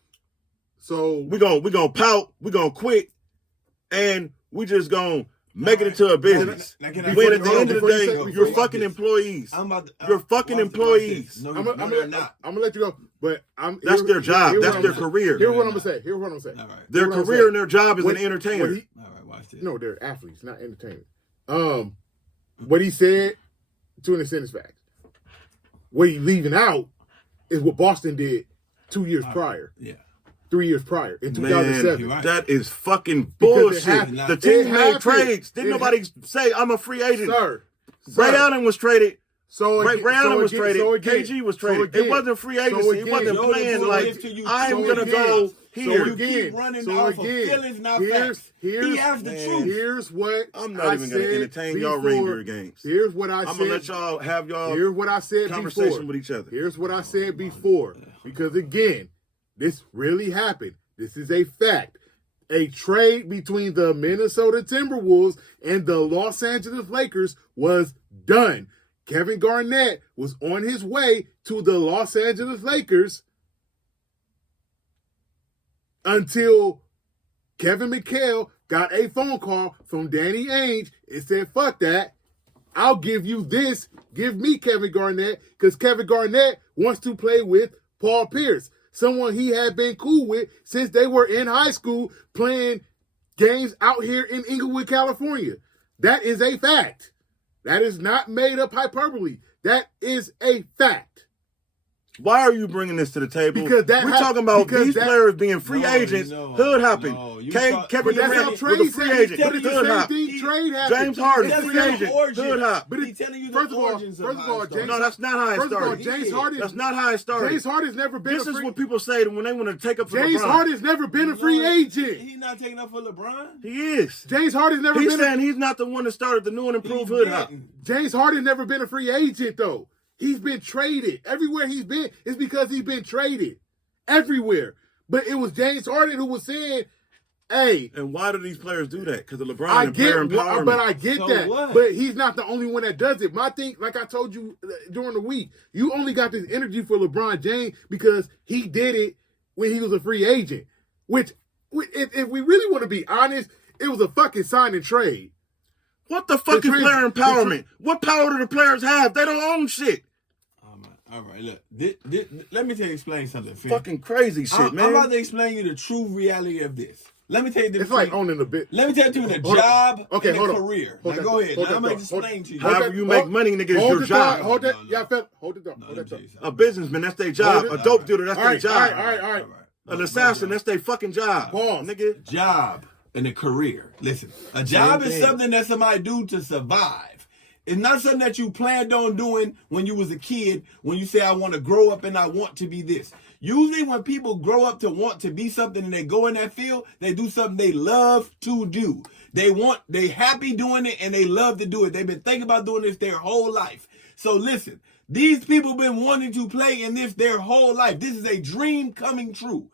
So We're gonna pout, we're gonna quit, and we just gonna make it into a business. Now, can I- When at the hold on, end of the before you day, say- before you're you- fucking employees. I'm about to, You're fucking watch this. employees. No, I'm no, gonna they're not. let you go. But That's their job. That's their career. Here's what I'm gonna say. Here's what I'm gonna say. All right. Their Here's what I'm career saying. and their job is What- an entertainer. what he- All right, watch this. No, they're athletes, not entertainers. What he said, to an extent, is fact. What he leaving out is what Boston did 2 years prior, Yeah. 3 years prior, in Man, 2007. right. that is fucking Because it bullshit. happened. The team It made happened. trades. Didn't It nobody say I'm a free agent? Sir, Ray Allen was traded. So Ray again- Allen so was again- traded. so again- KG was so traded. again- It wasn't free so agency. It again- wasn't Yo, planned the like boys till you- I'm so gonna again- go so here. You keep running so off of again, feelings, not here's- facts. here's- He has the man, truth. Here's what I'm not I even gonna said entertain y'all before. reindeer games. Here's what I I'm said. gonna let y'all have y'all Here's what I said conversation before. with each other. Here's what I said before. Because again, this really happened. This is a fact. A trade between the Minnesota Timberwolves and the Los Angeles Lakers was done. Kevin Garnett was on his way to the Los Angeles Lakers until Kevin McHale got a phone call from Danny Ainge and said, fuck that. I'll give you this. Give me Kevin Garnett, because Kevin Garnett wants to play with Paul Pierce, someone he had been cool with since they were in high school playing games out here in Inglewood, California. That is a fact. That is not made up hyperbole. That is a fact. Why are you bringing this to the table? Because that we're hap- talking about because these that- players being free No, agents, no, hood hopping. no, you Kevin talk- Kevin But that's how Durant was a trades free happen. agent. But it's the Hood same hop. thing trade happened. James Harden, He's free telling you agent. the origin. Hood hop. But He's telling you the first of all, origins of first of how all, it started. No, that's not how it First of all, started. James Harden. That's not how it started. James Harden's never been This a is free. what people say when they want to take up for James LeBron. Harden's never been a free agent. He's not taking up for LeBron. He is. James Harden's never He's been. saying he's not the one that started the new and improved hood hop. James Harden's never been a free agent though. He's been traded everywhere he's been. It's because he's been traded everywhere. But it was James Harden who was saying, "Hey, And why do these players do that? Because of LeBron I and player get, empowerment. but I get So that. what? But he's not the only one that does it. My thing, like I told you during the week, you only got this energy for LeBron James because he did it when he was a free agent. Which, if we really want to be honest, it was a fucking sign and trade. What the fuck is trade- player the empowerment? What power do the players have? They don't own shit. All right, look. Let me explain something. Finn. Fucking crazy shit, man. I'm about to explain you the true reality of this. Let me tell you the It's like owning a bit. Let me tell you the job and the career. Now go ahead. Now I'm going to explain to you. However you make money, nigga, is your job. Hold that. Yeah, hold it up. Hold that up. A businessman, that's their job. A dope dealer, that's their job. All right. An assassin, that's their fucking job. Pause. Nigga. Job and a career. Listen, a job is something that somebody do to survive. It's not something that you planned on doing when you was a kid, when you say, I want to grow up and I want to be this. Usually when people grow up to want to be something and they go in that field, they do something they love to do. They happy doing it and they love to do it. They've been thinking about doing this their whole life. So listen, these people been wanting to play in this their whole life. This is a dream coming true.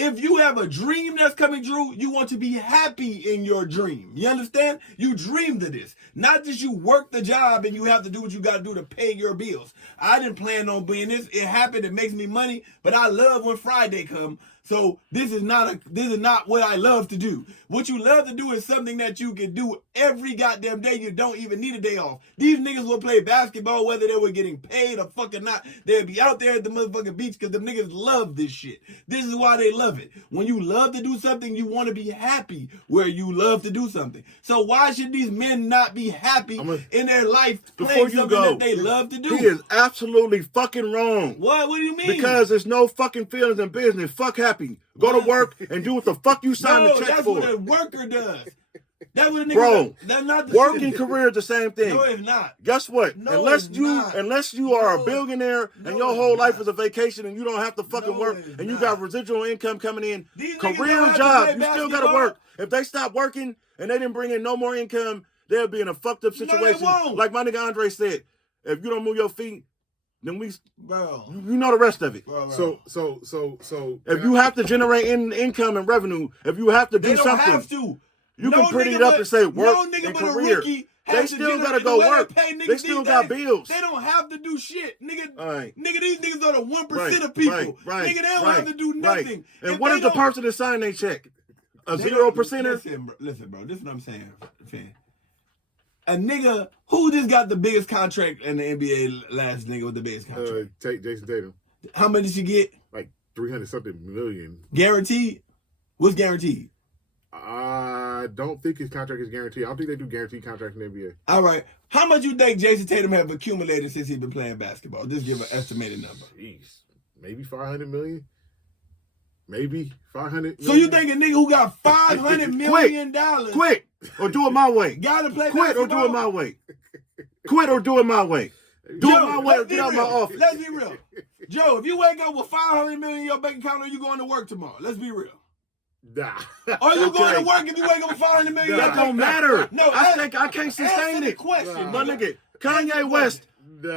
If you have a dream that's coming true, you want to be happy in your dream. You understand? You dreamed of this. Not just you work the job and you have to do what you got to do to pay your bills. I didn't plan on being this. It happened. It makes me money, but I love when Friday comes. So this is not what I love to do. What you love to do is something that you can do every goddamn day. You don't even need a day off. These niggas will play basketball whether they were getting paid or fucking not. They'll be out there at the motherfucking beach because them niggas love this shit. This is why they love it. When you love to do something, you want to be happy where you love to do something. So why should these men not be happy in their life playing something that they love to do? He is absolutely fucking wrong. What? What do you mean? Because there's no fucking feelings in business. Fuck happy. Go to work and do what the fuck you signed the check for. No, that's what a worker does. That's what a nigga Bro, that's not the work shit. and career is the same thing. No, it's not. Guess what? No, unless it's you are a billionaire and your whole life is a vacation and you don't have to fucking work and you got residual income coming in, career job, you still gotta work. If they stop working and they didn't bring in no more income, they'll be in a fucked up situation. Like my nigga Andre said, if you don't move your feet, then you know the rest of it. Bro. So if you have to generate income and revenue, if you have to do something, have to. You can pretty it up and say work and career. They still gotta go work. They still got bills. They don't have to do shit, nigga. Right. Nigga, these niggas are the 1% of people. Right. Nigga, they don't have to do nothing. And what is the person that signed their check? A 0%er? Listen, bro. This is what I'm saying, fan. A nigga who just got the biggest contract in the NBA last nigga with the biggest contract? Jason Tatum. How much did she get? Like 300-something million. Guaranteed? What's guaranteed? I don't think his contract is guaranteed. I don't think they do guaranteed contracts in the NBA. All right. How much you think Jason Tatum have accumulated since he's been playing basketball? Just give an estimated number. Jeez. Maybe 500 million? Maybe 500 million? So you think a nigga who got $500 million... Quit! Or do it my way. Gotta play Quit basketball? or do it my way. Quit or do it my way. Do it my way or get out my office. Let's be real. Joe, if you wake up with $500 million in your bank account, are you going to work tomorrow? Let's be real. Nah. Are you going to work if you wake up with $500 million? That don't matter. No, I can't sustain it. Question, but nigga, Kanye West,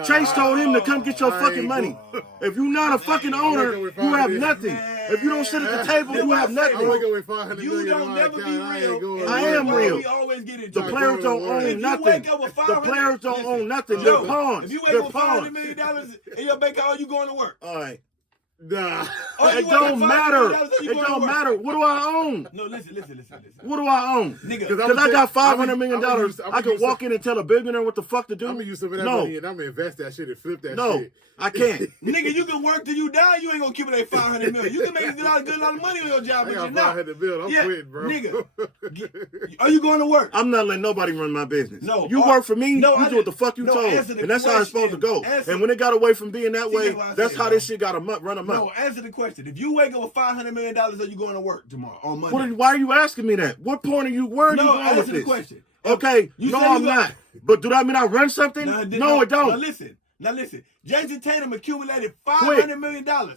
Chase told him to come get your fucking money. If you're not a fucking owner, you have nothing. If you don't sit at the table, you have nothing. You don't never be real. I am real. The players don't own nothing. The players don't own nothing. They're pawns. If you wake up with $500 million in your bank account, are you going to work? All right. Nah. It don't matter. It don't matter. What do I own? No, listen. What do I own? Nigga, because I got $500 million. I can walk in and tell a billionaire what the fuck to do. I'm gonna use some of that money and I'm gonna invest that shit and flip that shit. No, I can't. Nigga, you can work till you die. You ain't gonna keep that $500 million. You can make a good lot of money on your job, but you're not. $500 million. I'm quitting, bro. Nigga, are you going to work? I'm not letting nobody run my business. No, you work for me. No, you do what the fuck you told, and that's how it's supposed to go. And when it got away from being that way, that's how this shit got run amok. No, answer the question. If you wake up with $500 million, are you going to work tomorrow on Monday? Why are you asking me that? What point are you? Where are you going with this? Answer the question. Okay, I'm not. But do that mean I run something? No, it don't. Now listen. Jason Tatum accumulated $500 million. Tell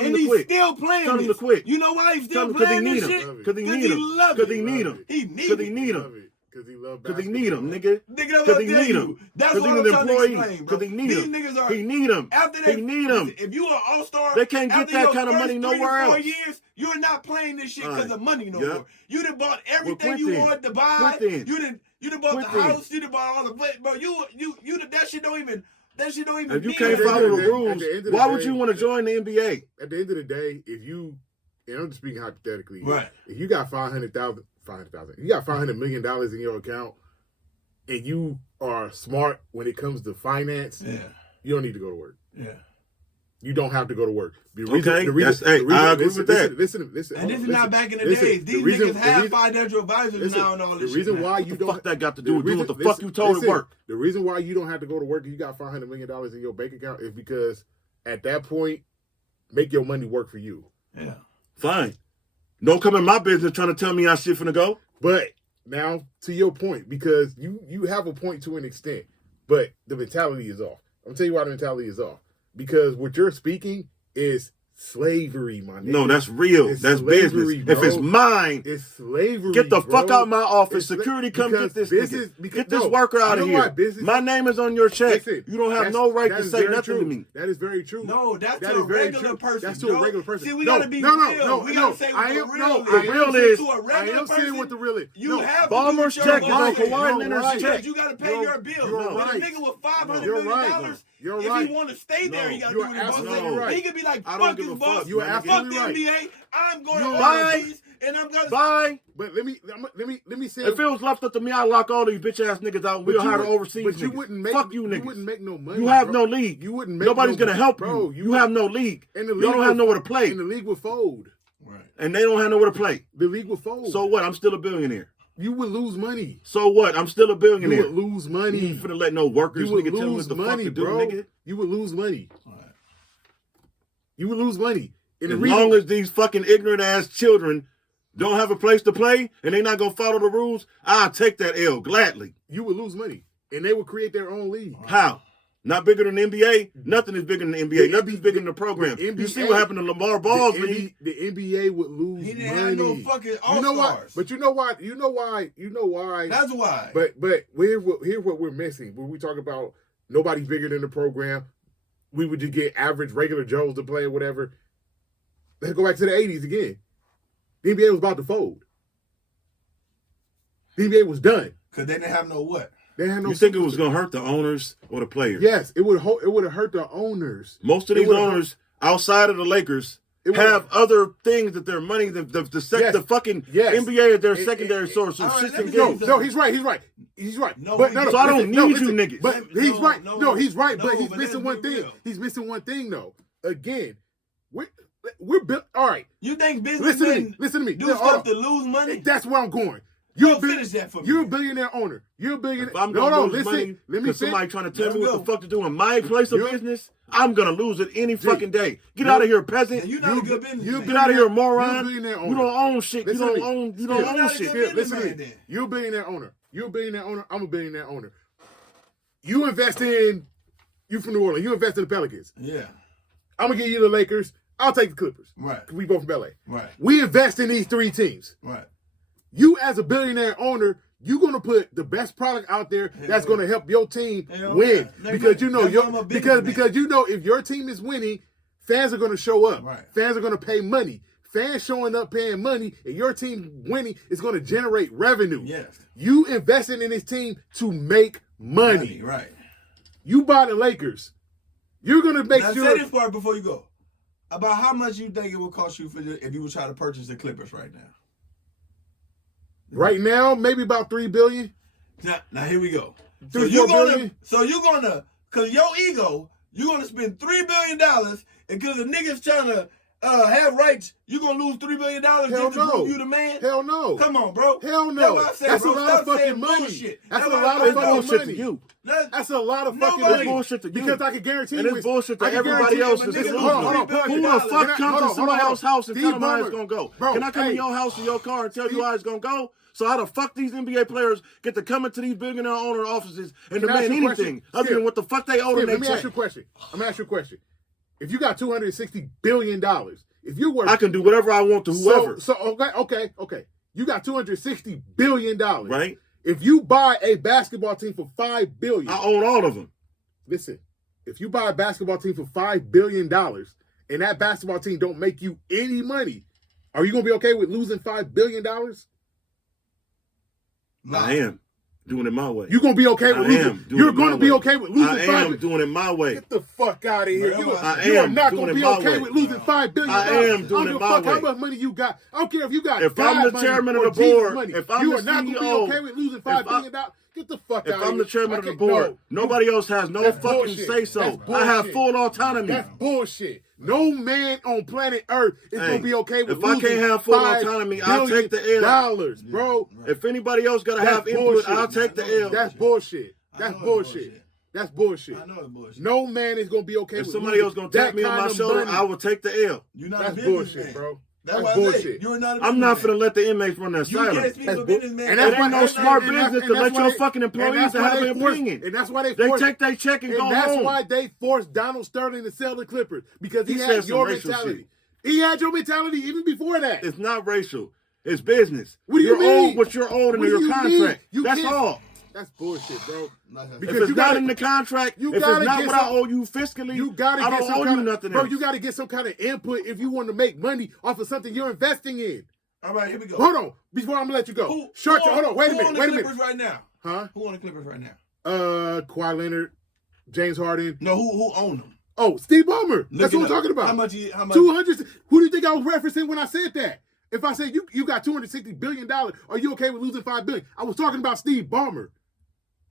him and to he's quit. still playing Tell him to quit. You know why he's still playing this shit? Because he need him. Because he need him. Because he need him. Because he need him, nigga. Because he need him. That's what I'm trying to explain, bro. Because he need him. These niggas are. He need him. He need him. If you are an all-star, they can't get that kind of money nowhere else. 3 to 4 years, you're not playing this shit because of money no more. You done bought everything you wanted to buy. You done bought the house. You done bought all the bro. That shit don't even. That shit don't even. If you can't follow the rules, why would you want to join the NBA? At the end of the day, if you, and I'm just speaking hypothetically, right? If you got $500 you got $500 million in your account, and you are smart when it comes to finance, you don't need to go to work. Yeah. You don't have to go to work. I agree with that. Listen. And this is not back in the days. These niggas have financial advisors now and all this shit. The reason why you don't... What the fuck that got to do with doing what the fuck you told to work? The reason why you don't have to go to work and you got $500 million in your bank account is because at that point, make your money work for you. Yeah. Fine. Don't come in my business trying to tell me how shit finna go. But now, to your point, because you have a point to an extent, but the mentality is off. I'm going to tell you why the mentality is off. Because what you're speaking is slavery, my nigga. No, that's real. That's slavery, business. Bro. If it's mine, it's slavery. Get the fuck out of my office. It's Security, come get this business, nigga. Get this worker out of here. My name is on your check. Listen, you don't have no right to say nothing true. to me. That is very true. No, that's to a regular person. That's to a regular person. See, we gotta be real. We gotta say what the real is. To a regular person, what the real is. You have Balmer's check is on Kawhi Leonard's check. You gotta pay your bills. You're right. A nigga with $500 million. You're right. If he want to stay there, he got to do what he wants to. Right. He could be like, fuck this boss, You're fuck the absolutely NBA, I'm going to overseas, and I'm going to... Bye. But let me say... If it was left up to me, I'd lock all these bitch-ass niggas out and we'll hire overseas but niggas. You wouldn't make, fuck you niggas. You wouldn't make no money, You have no league. You wouldn't make Nobody's going to help bro, you. You have no league. And the league you don't have nowhere to play. And the league would fold. Right. And they don't have nowhere to play. The league would fold. So what? I'm still a billionaire. You would lose money. So what? I'm still a billionaire. You would lose money. You ain't finna let no workers nigga tell me what the fuck to do, nigga. You would lose money. You would lose money. As long as these fucking ignorant ass children don't have a place to play and they not gonna follow the rules, I'll take that L gladly. You would lose money. And they would create their own league. How? Not bigger than the NBA? Nothing is bigger than the NBA. Nothing's bigger than the program. NBA, you see what happened to Lamar Ball's league? The NBA would lose he didn't money. Have no fucking all-stars. You know why? But you know why? You know why? That's why. But here's what we're missing. When we talk about nobody's bigger than the program, we would just get average regular Joes to play or whatever. Let's go back to the 80s again. The NBA was about to fold. The NBA was done. Because they didn't have no what? They had no. You think it was going to hurt the owners or the players? Yes, it would have hurt the owners. Most of these owners outside of the Lakers have other things that their money, the fucking NBA is their secondary source of shit and games. No, he's right. So I don't need you niggas. But he's right. No, he's right. But he's missing one thing. He's missing one thing though. Again, we're built. All right. You think business listen to me. Do stuff to lose money? That's where I'm going. Finish that for me. You're a billionaire owner. You're a billionaire. If I'm gonna lose money because somebody trying to tell me what the fuck to do in my place of business, I'm gonna lose it any fucking day. Get out of here, peasant. You're not a good businessman. Get out of here, moron. You're a billionaire owner. You don't own shit. You don't own shit. Listen to me. You're a billionaire owner. You're a billionaire owner. I'm a billionaire owner. You invest in. You from New Orleans. You invest in the Pelicans. Yeah. I'm gonna give you the Lakers. I'll take the Clippers. Right. We both from LA. Right. We invest in these three teams. Right. You as a billionaire owner, you're gonna put the best product out there that's gonna help your team win. Because you know because you know if your team is winning, fans are gonna show up. Right. Fans are gonna pay money. Fans showing up paying money and your team winning is gonna generate revenue. Yes. You invested in this team to make money. Right. You buy the Lakers. You're gonna make sure. Say this part before you go. About how much you think it would cost you if you were trying to purchase the Clippers right now? Right now, maybe about $3 billion. Now here we go. So you're gonna, cause your ego, you're gonna spend $3 billion, and cause the niggas trying to have rights, you're gonna lose $3 billion just to prove you the man? Hell no. Come on, bro. Hell no. That's a lot of fucking money. That's a lot of fucking money. You. That's a lot of fucking money. Bullshit to you. Because I can guarantee you. And it's bullshit to everybody else. Who the fuck comes to somebody's house and tell them how it's gonna go? Can I come to your house or your car and tell you how it's gonna go? So how the fuck these NBA players get to come into these billionaire owner offices and demand anything other than what the fuck they owe them? Let me ask you a question. I'm gonna ask you a question. If you got $260 billion, if you're worth, I can do whatever I want to whoever. So okay. You got $260 billion. Right. If you buy a basketball team for $5 billion, I own all of them. Listen, if you buy a basketball team for $5 billion and that basketball team don't make you any money, are you gonna be okay with losing $5 billion? I am. doing it my way. You're gonna be okay with losing. You're gonna be okay with losing. I am doing it my way. Get the fuck out of here. You are not gonna be okay with losing $5 billion. I am doing it my way. How much money you got? I don't care if you got. If I'm the chairman of the board, if I'm you the are not gonna be CEO, okay with losing $5 billion. Get the fuck out of here. If I'm the chairman of the board, nobody else has no fucking say so. I have full autonomy. That's bullshit. No man on planet Earth is gonna be okay with losing. If I can't have full autonomy, I'll take the L. Dollars, bro. If anybody else gotta have input, I'll take the L. That's bullshit. That's bullshit. That's bullshit. I know it's bullshit. No man is gonna be okay with somebody else gonna tap me on my shoulder, I will take the L. You're not That's bullshit, bro. That's bullshit. You're not. I'm not finna let the inmates run that silent. You can't speak for businessman. And that's why no smart business to let your fucking employees have an opinion. And that's why they take their check and go home. And that's why they forced Donald Sterling to sell the Clippers, because he had your mentality. He had your mentality even before that. It's not racial. It's business. What do you mean? What you're owed in your contract. That's all. That's bullshit, bro. Because if it's not in the contract, if it's not what I owe you fiscally, I don't owe you nothing else. Bro, you got to get some kind of input if you want to make money off of something you're investing in. All right, here we go. Hold on. Before I'm going to let you go. Hold on. Wait a minute. Who on the Clippers right now? Huh? Who on the Clippers right now? Kawhi Leonard, James Harden. No, who own them? Oh, Steve Ballmer. That's what I'm talking about. How much? 200. Who do you think I was referencing when I said that? If I said you got $260 billion, are you okay with losing $5 billion? I was talking about Steve Ballmer.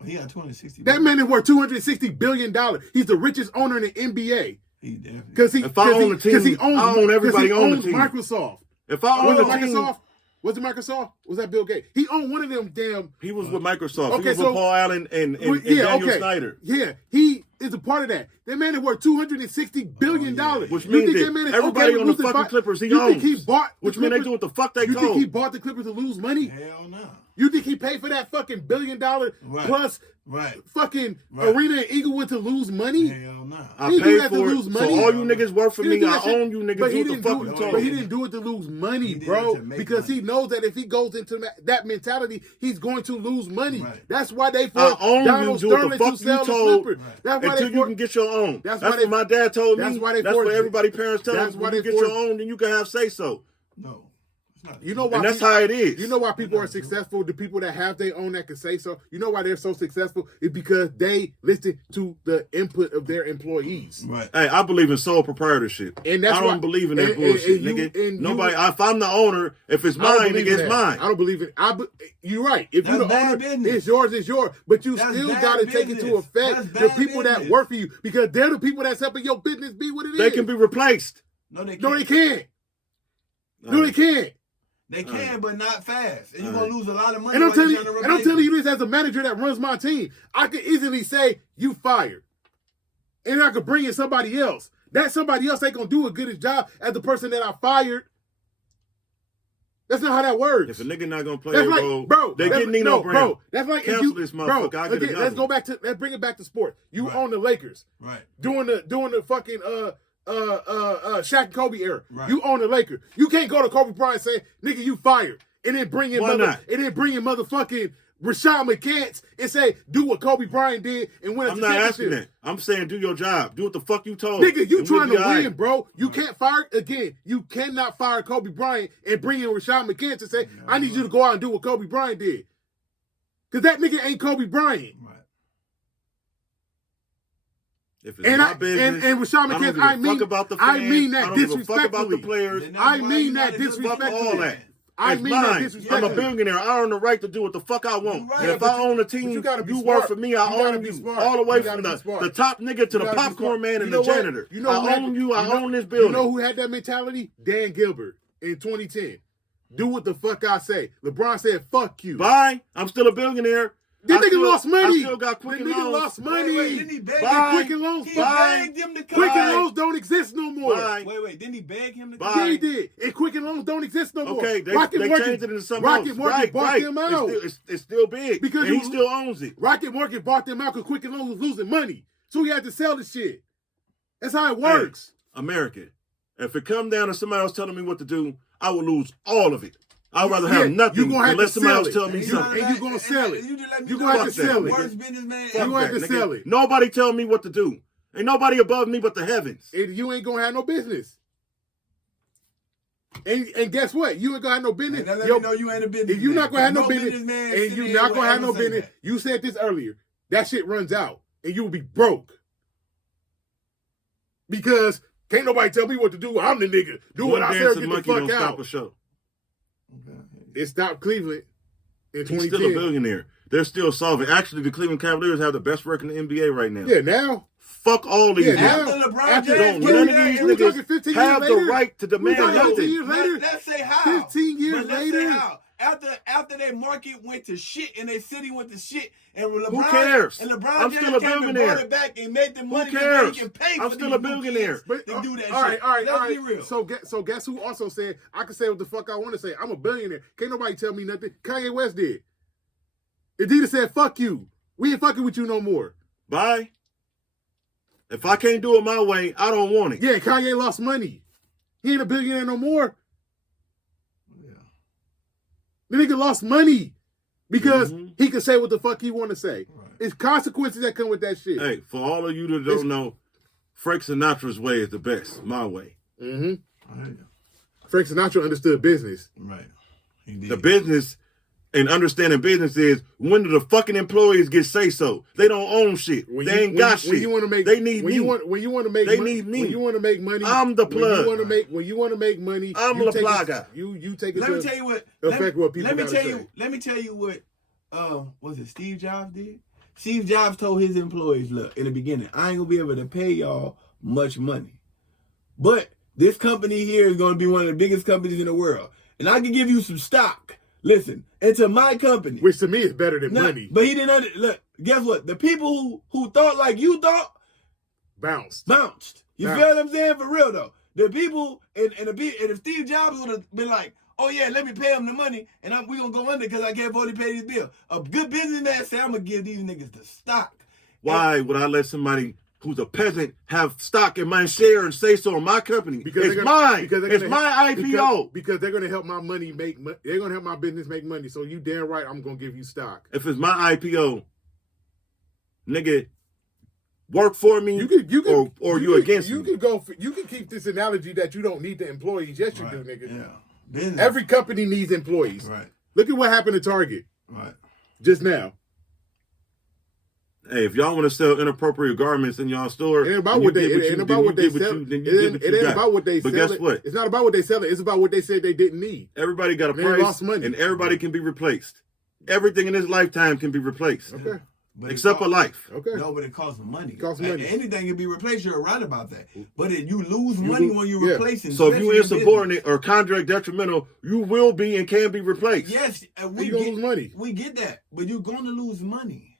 He got $260 billion. That man is worth $260 billion. He's the richest owner in the NBA. He definitely. Because if I own the team, I own everybody on the team. Microsoft. If I own the team, Microsoft. Was it Microsoft? Was that Bill Gates? He owned one of them damn. He was with Microsoft. Okay, he was with Paul Allen and Daniel Snyder. Yeah, he is a part of that. That man is worth $260 billion. Which means that everybody on the fucking Clippers he owns. Which means they do what the fuck they told. You think he bought the Clippers to lose money? Hell no. You think he paid for that fucking $1 billion plus fucking arena in Inglewood to lose money? Hell no. I paid for it. So all you niggas work for me. I own you niggas. Do what the fuck you told. But he didn't do it to lose money, bro. Because he knows that if he goes into that mentality, he's going to lose money. That's why they forced Donald Sterling to sell the Clippers. Until you can get your own. That's what my dad told me. That's what everybody parents tell us. When you get your own, then you can have say so. No. You know why? And that's how it is. You know why people are successful? The people that have their own that can say so. You know why they're so successful? It's because they listen to the input of their employees. Right. Hey, I believe in sole proprietorship. And that's I don't believe in that bullshit, nigga. Nobody. If I'm the owner, if it's mine, nigga, it's mine. I don't believe it. You're right. If you're the owner, it's yours. It's yours. But you still got to take into effect the people that work for you, because they're the people that's helping your business be what it is. They can be replaced. No, they can't. No, they can't. No, they can't. They can, but not fast. And you're going to lose a lot of money. And I'm telling you this as a manager that runs my team. I could easily say, you fired. And I could bring in somebody else. That somebody else ain't going to do a good job as the person that I fired. That's not how that works. If a nigga not going to play a role, bro, they get Nino Brown. Bro, that's like cancel this motherfucker. Bro, again, let's bring it back to sports. You own the Lakers. Right. Doing the fucking Shaq and Kobe era. Right. You own the Lakers. You can't go to Kobe Bryant and say, nigga, you fired. And then bring in motherfucking Rashad McCants and say, do what Kobe Bryant did and win a championship. I'm not asking that. I'm saying do your job. Do what the fuck you told. Nigga, you trying to win, bro. You can't fire, again, you cannot fire Kobe Bryant and bring in Rashad McCants and say, I need you to go out and do what Kobe Bryant did. Because that nigga ain't Kobe Bryant. Right. If it's my business, and Rashad McCants, I mean that disrespectfully. About the players. I mean that disrespectfully. All that. I mean that disrespectfully. I'm a billionaire. I earn the right to do what the fuck I want. Right, and if I own a team, you work for me. I own you all the way from the top nigga to the popcorn man and the janitor. I own you. I own this building. You know who had that mentality? Dan Gilbert in 2010. Do what the fuck I say. LeBron said, fuck you. Bye. I'm still a billionaire. That nigga lost money. I still got Quicken Loans. Lost money. Didn't he beg Quicken Loans. He begged him to come. Quicken Loans don't exist no more. Wait. Didn't he beg him to come? Yeah, he did. And Quicken Loans don't exist no more. Okay, they changed it into something else. Rocket Mortgage bought them out. It's still big. Because he still owns it. Rocket Mortgage bought them out because Quicken Loans was losing money. So he had to sell the shit. That's how it works. Hey, America, if it come down to somebody else telling me what to do, I will lose all of it. I'd rather have nothing unless somebody else tell me something. And you're going to sell it. You're going to have to sell it. Worst businessman. You're going to have to sell it. Nobody tell me what to do. Ain't nobody above me but the heavens. You ain't going to have no business. And guess what? You ain't gonna have no business. And let me know you ain't a business. If you're not gonna have no business, businessman and you're not gonna have no business, you said this earlier. That shit runs out, and you will be broke. Because can't nobody tell me what to do. I'm the nigga. Do what I say or get the fuck out. It stopped Cleveland in 2010. He's still a billionaire. They're still solving. Actually, the Cleveland Cavaliers have the best record in the NBA right now. Yeah, now. Fuck all these niggas. After LeBron James, none of these niggas have the right to demand nothing. Let's say how. 15 years later. How. After their market went to shit and their city went to shit, and LeBron, who cares? And LeBron I'm James still a came and billionaire. brought it back and made the money Who cares? They can pay. I'm still a billionaire. But to do that all right, shit. all right. Let's be real. So guess who also said I can say what the fuck I want to say. I'm a billionaire. Can't nobody tell me nothing. Kanye West did. Adidas said, "Fuck you. We ain't fucking with you no more." Bye. If I can't do it my way, I don't want it. Yeah, Kanye lost money. He ain't a billionaire no more. Yeah. The nigga lost money because he can say what the fuck he want to say. Right. It's consequences that come with that shit. Hey, for all of you that don't know, Frank Sinatra's way is the best. My way. Frank Sinatra understood business. Right. He did. The business and understanding business is when do the fucking employees get say so? They don't own shit. They ain't got shit. When you want to make, they need me. When you want to make, they money, need me. When you want to make money, I'm the plug. When you want to make money, I'm the plugger. You take it. Let me tell you what. Let me tell you what. Was it Steve Jobs did? Steve Jobs told his employees, "Look, in the beginning, I ain't gonna be able to pay y'all much money, but this company here is gonna be one of the biggest companies in the world, and I can give you some stock. Listen, into my company, which to me is better than money." But he didn't look. Guess what? The people who thought like you thought bounced. You feel what I'm saying? For real though, the people and if Steve Jobs would have been like, "Oh yeah, let me pay him the money, and we gonna go under because I can't afford to pay these bills." A good businessman say, "I'm gonna give these niggas the stock." Why would I let somebody who's a peasant have stock in my share and say so in my company? Because it's mine. Because it's my IPO. Because they're gonna help my money make. They're gonna help my business make money. So you damn right, I'm gonna give you stock. If it's my IPO, nigga, work for me. You against me. You can keep this analogy that you don't need the employees. Yes, you do, nigga. Yeah. Business. Every company needs employees. Right. Look at what happened to Target. Right. Just now. Hey, if y'all want to sell inappropriate garments in y'all store, it ain't about what they sell. It ain't about what they sell. But guess what? It's not about what they sell. It's about what they said they didn't need. Everybody got a price, lost money. And everybody can be replaced. Everything in this lifetime can be replaced. Okay. Except for life. Okay. No, but it costs money. It costs money. Anything can be replaced. You're right about that. But you lose money when you're replacing. So if you're insubordinate or contract detrimental, you will be and can be replaced. Yes, we lose money. We get that, but you're going to lose money.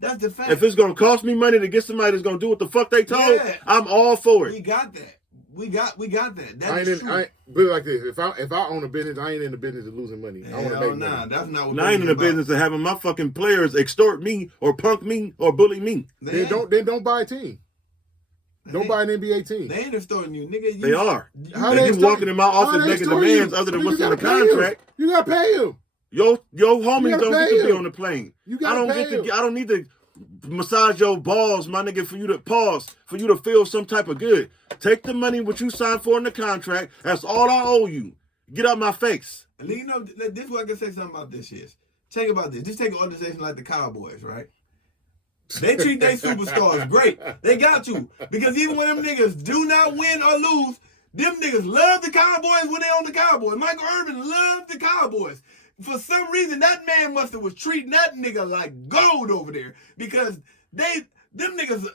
That's the fact. If it's going to cost me money to get somebody that's going to do what the fuck they told, I'm all for it. We got that. We got that. That's true. Put it like this: if I own a business, I ain't in the business of losing money. I want to make money. That's not what I ain't in the business of having my fucking players extort me or punk me or bully me. Then don't buy a team. Don't buy an NBA team. They ain't extorting you, nigga. They are. How they walking in my office making demands other than what's in the contract? You gotta pay him. Yo, homies don't get to be on the plane. I don't need to massage your balls, my nigga, for you to pause, for you to feel some type of good. Take the money what you signed for in the contract. That's all I owe you. Get out my face. And you know, this is what I can say something about this is. Think about this. Just take an organization like the Cowboys, right? They treat their superstars great. They got to. Because even when them niggas do not win or lose, them niggas love the Cowboys when they on the Cowboys. Michael Irvin loved the Cowboys. For some reason, that man must have was treating that nigga like gold over there because them niggas,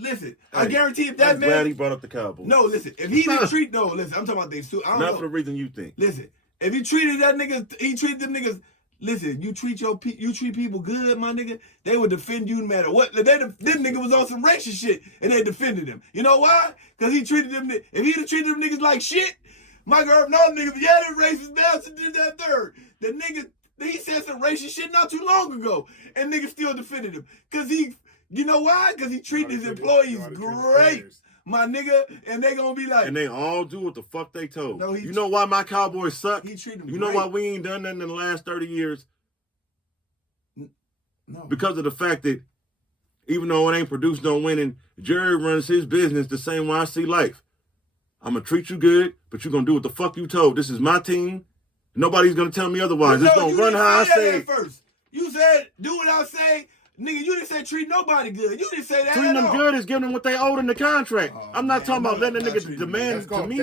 listen. Hey, I guarantee if that I'm man. Glad he brought up the Cowboys. No, listen. If he didn't treat, listen. I'm talking about these two. Not for the reason you think. Listen, if he treated that nigga, he treated them niggas. Listen, you treat people good, my nigga. They would defend you no matter what. Them nigga was on some racist shit and they defended him. You know why? Because he treated them. If he'd have treated them niggas like shit. Michael Irvin, all niggas, the racist bastard did that third. The nigga, he said some racist shit not too long ago, and niggas still defended him. Cause you know why? Cause he treated his employees great, my nigga, and they gonna be like. And they all do what the fuck they told. No, you know why my Cowboys suck? He treated them You great. know why we ain't done nothing in the last 30 years? No. Because of the fact that even though it ain't produced no winning, Jerry runs his business the same way I see life. I'm going to treat you good, but you're going to do what the fuck you told. This is my team. Nobody's going to tell me otherwise. It's going to run how I say it. First. You said, do what I say. Nigga, you didn't say treat nobody good. You didn't say that. Treating them good is giving them what they owed in the contract. I'm not talking about letting a nigga demand to me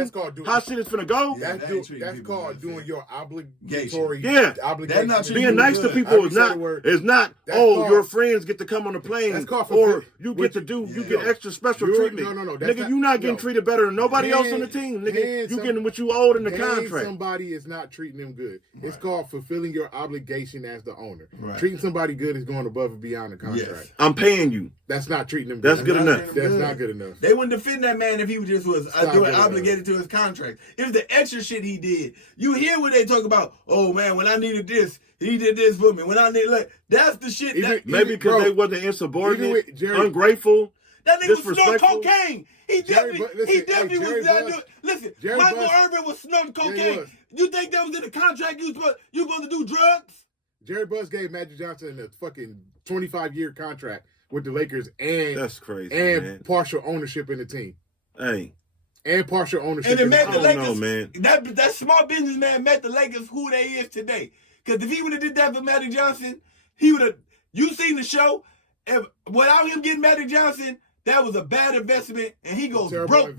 how shit is finna go. That's called doing your obligatory. Yeah, obligation. Being nice to people is not. Your friends get to come on the plane, or you get extra special treatment. No. Nigga, you not getting treated better than nobody else on the team. Nigga, you getting what you owed in the contract. Somebody is not treating them good. It's called fulfilling your obligation as the owner. Treating somebody good is going above and beyond the contract. Yes. I'm paying you. That's not treating them good. That's good enough. That's not good enough. They wouldn't defend that man if he just was obligated to his contract. If the extra shit he did, you hear what they talk about. Oh man, when I needed this, he did this for me. When I need that's the shit. Maybe because they wasn't insubordinate, ungrateful. That nigga was snorting cocaine. He definitely was down doing. Listen, Michael Irvin was snorting cocaine. You think that was in the contract? You supposed to do drugs? Jerry Buss gave Magic Johnson a fucking 25-year contract with the Lakers and that's crazy, and partial ownership in the team. Hey. And partial ownership. And it made the Lakers, man. That small businessman made the Lakers who they is today. Because if he would have did that for Magic Johnson, he would have. You seen the show? Without him getting Magic Johnson, that was a bad investment, and he goes broke.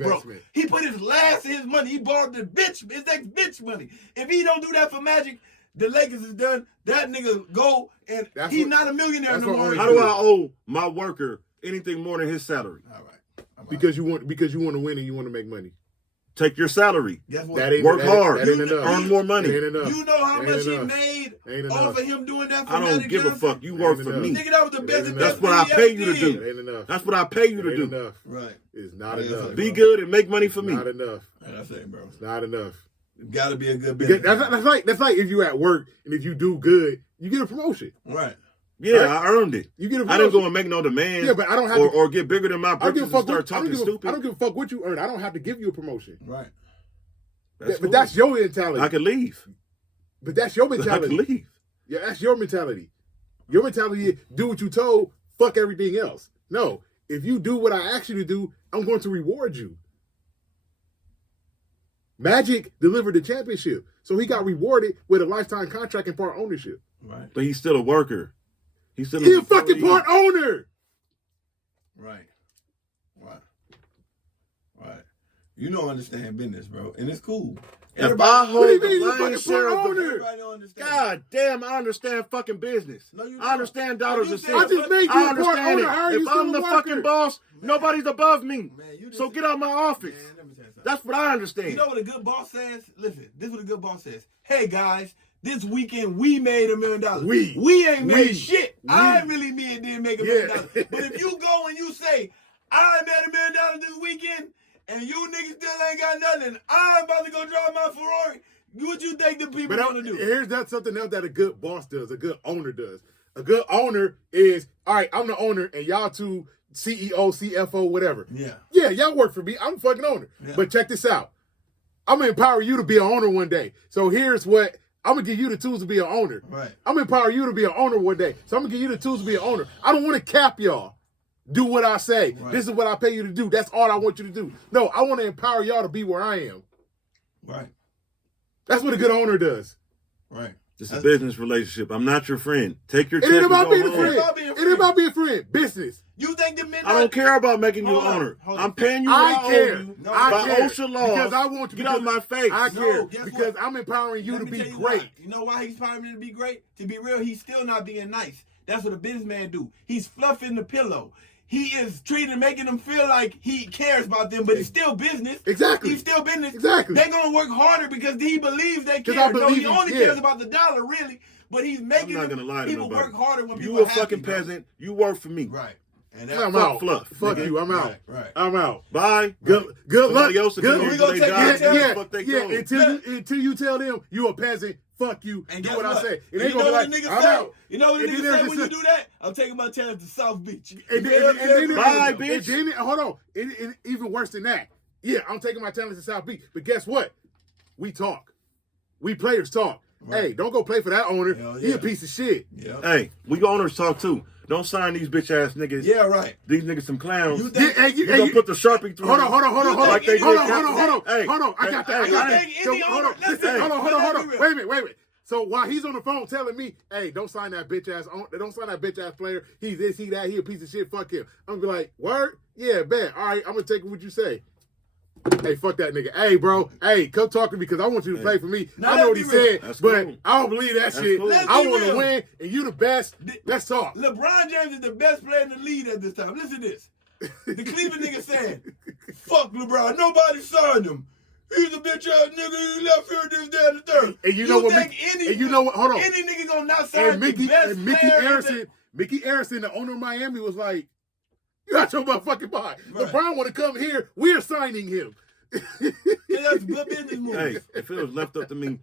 He put his last of his money. He borrowed his ex-bitch money. If he don't do that for Magic, the Lakers is done. That nigga go, and he's not a millionaire no more. How do I owe my worker anything more than his salary? All right. Because you want to win and you want to make money. Take your salary. Work hard. Earn more money. You know how much he made off of him doing that for I don't give a fuck. You work for me. Nigga, that was the best. That's what I pay you to do. Ain't enough. That's what I pay you to do. Enough. Right. It's not enough. Be good and make money for me. Not enough. That's it, bro. It's not enough. Got to be a good business. That's like if you at work and if you do good, you get a promotion. Right. Yeah, I earned it. You get a promotion. I didn't go and make no demands. Yeah, but I don't have or get bigger than my britches and start talking stupid. I don't give a fuck what you earn. I don't have to give you a promotion. Right. But that's your mentality. I can leave. But that's your mentality. I can leave. Yeah, that's your mentality. Your mentality is do what you told, fuck everything else. No, if you do what I asked you to do, I'm going to reward you. Magic delivered the championship, so he got rewarded with a lifetime contract and part ownership. Right. But he's still a worker. He's a fucking part owner. Right. You don't understand business, bro, and it's cool. If I hold the lion's share share of the God damn, I understand fucking business. No, you I understand dollars and cents. I just made you I a part understand owner. it. If I'm the fucking boss, nobody's above me. So get out of my office. Man, let me tell you something. That's what I understand. You know what a good boss says? Listen, this is what a good boss says. Hey guys, this weekend we made $1 million. We ain't made shit. I really didn't make $1 million. But if you go and you say, I made $1 million this weekend, and you niggas still ain't got nothing, I'm about to go drive my Ferrari, what you think the people gonna do? Here's something else that a good boss does, a good owner does. A good owner is, all right, I'm the owner, and y'all two CEO, CFO, whatever. Yeah, y'all work for me. I'm a fucking owner. Yeah. But check this out. I'm going to empower you to be an owner one day. So here's what, I'm going to give you the tools to be an owner. Right. I'm going to empower you to be an owner one day. So I'm going to give you the tools to be an owner. I don't want to cap y'all. Do what I say. Right. This is what I pay you to do. That's all I want you to do. No, I want to empower y'all to be where I am. Right. That's what a good owner does. Right. It's a business relationship. I'm not your friend. Take your check. It ain't about being a friend. It ain't about being a friend. Business. You think the men? I don't care about making you an owner. I'm paying you. I care. By OSHA laws. Because I want you to get out my face. I care because I'm empowering you to be great. You know why he's empowering me to be great? To be real, he's still not being nice. That's what a businessman do. He's fluffing the pillow. He is treating, making them feel like he cares about them, but it's still business. Exactly. He's still business. Exactly. They're going to work harder because he believes they care. No, he only cares about the dollar, really. But he's making people work harder when people You a fucking peasant. You work for me. Right. And I'm out. Fluff. Fuck you. I'm out. Right. I'm out. Bye. Good luck. Good. We gonna take until you tell them you a peasant. Fuck you. And do what I say. You know what the niggas say? You know what the niggas say when you do that? I'm taking my talents to South Beach. Bye, bitch. Hold on. Even worse than that. Yeah, I'm taking my talents to South Beach. But guess what? We talk. We players talk. Right. Hey, don't go play for that owner. He a piece of shit. Yep. Hey, we owners talk too. Don't sign these bitch ass niggas. Yeah, right. These niggas some clowns. You think you gonna put the Sharpie through? Hold on. Like hold on. I got that. Hold on. Wait a minute. So while he's on the phone telling me, hey, don't sign that bitch ass player. He's this, he that, he a piece of shit, fuck him. I'm gonna be like, word? Yeah, bet. All right, I'm gonna take what you say. Hey, fuck that nigga. Hey, bro. Hey, come talk to me because I want you to play for me. I know what he said, but I don't believe that shit. Cool. I want to win, and you the best. Let's talk. LeBron James is the best player in the league at this time. Listen to this. The Cleveland nigga saying, fuck LeBron. Nobody signed him. He's a bitch ass nigga. He left here this, that, and the third. And you know what? Hold on. Any nigga gonna not sign Mickey, the best and Mickey player? Mickey Arison, the owner of Miami, was like, you got your motherfucking mind. Right. LeBron want to come here. We're signing him. That's good business move. Hey, if it was left up to me,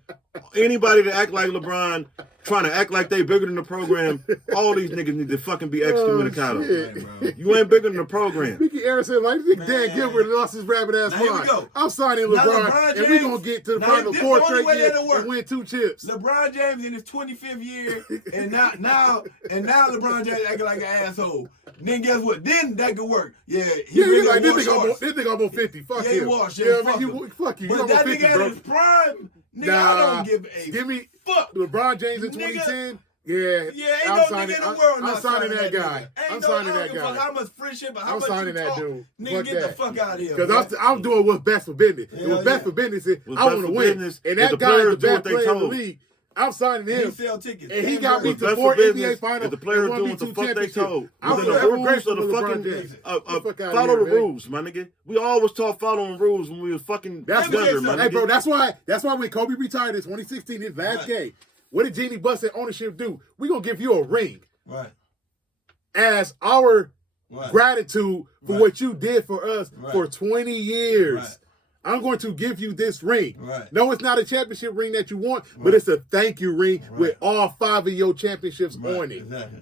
anybody to act like LeBron, trying to act like they bigger than the program, all these niggas need to fucking be excommunicado. Right, You ain't bigger than the program. Mickey Arison, like, Dan Gilbert lost his rabbit ass Now, here we mind. go. I'm signing LeBron, and we're going to get to the final 4 straight years and win 2 chips. LeBron James in his 25th year, and now LeBron James acting like an asshole. Then guess what? Then that could work. Yeah, he really like, this nigga almost 50. Fuck yeah, him. He was. Yeah, fuck man, him. fuck you. But You that almost 50, nigga bro. at his prime, nigga, I don't give a fuck. LeBron James in 2010. Yeah, ain't no nigga in the world I'm signing that guy. I'm signing that guy. How much friendship, how I'm much signing you that talk, dude. nigga, get the fuck out of here. Because I'm doing what's best for business. And what's best for business is I want to win. And that guy is the best player in the league. I'm signing him. He sell tickets. And he got me to 4 NBA finals. If the players doing what the fuck they told. Within the rules of the fucking follow the rules, my nigga. We always taught following rules when we was fucking younger, my nigga. Hey, bro, that's why when Kobe retired in 2016, his last game, what did Jeannie Buss and ownership do? We're going to give you a ring. Right. As our gratitude for what you did for us for 20 years. Right. I'm going to give you this ring. Right. No, it's not a championship ring that you want, but it's a thank you ring with all 5 of your championships on it. Exactly.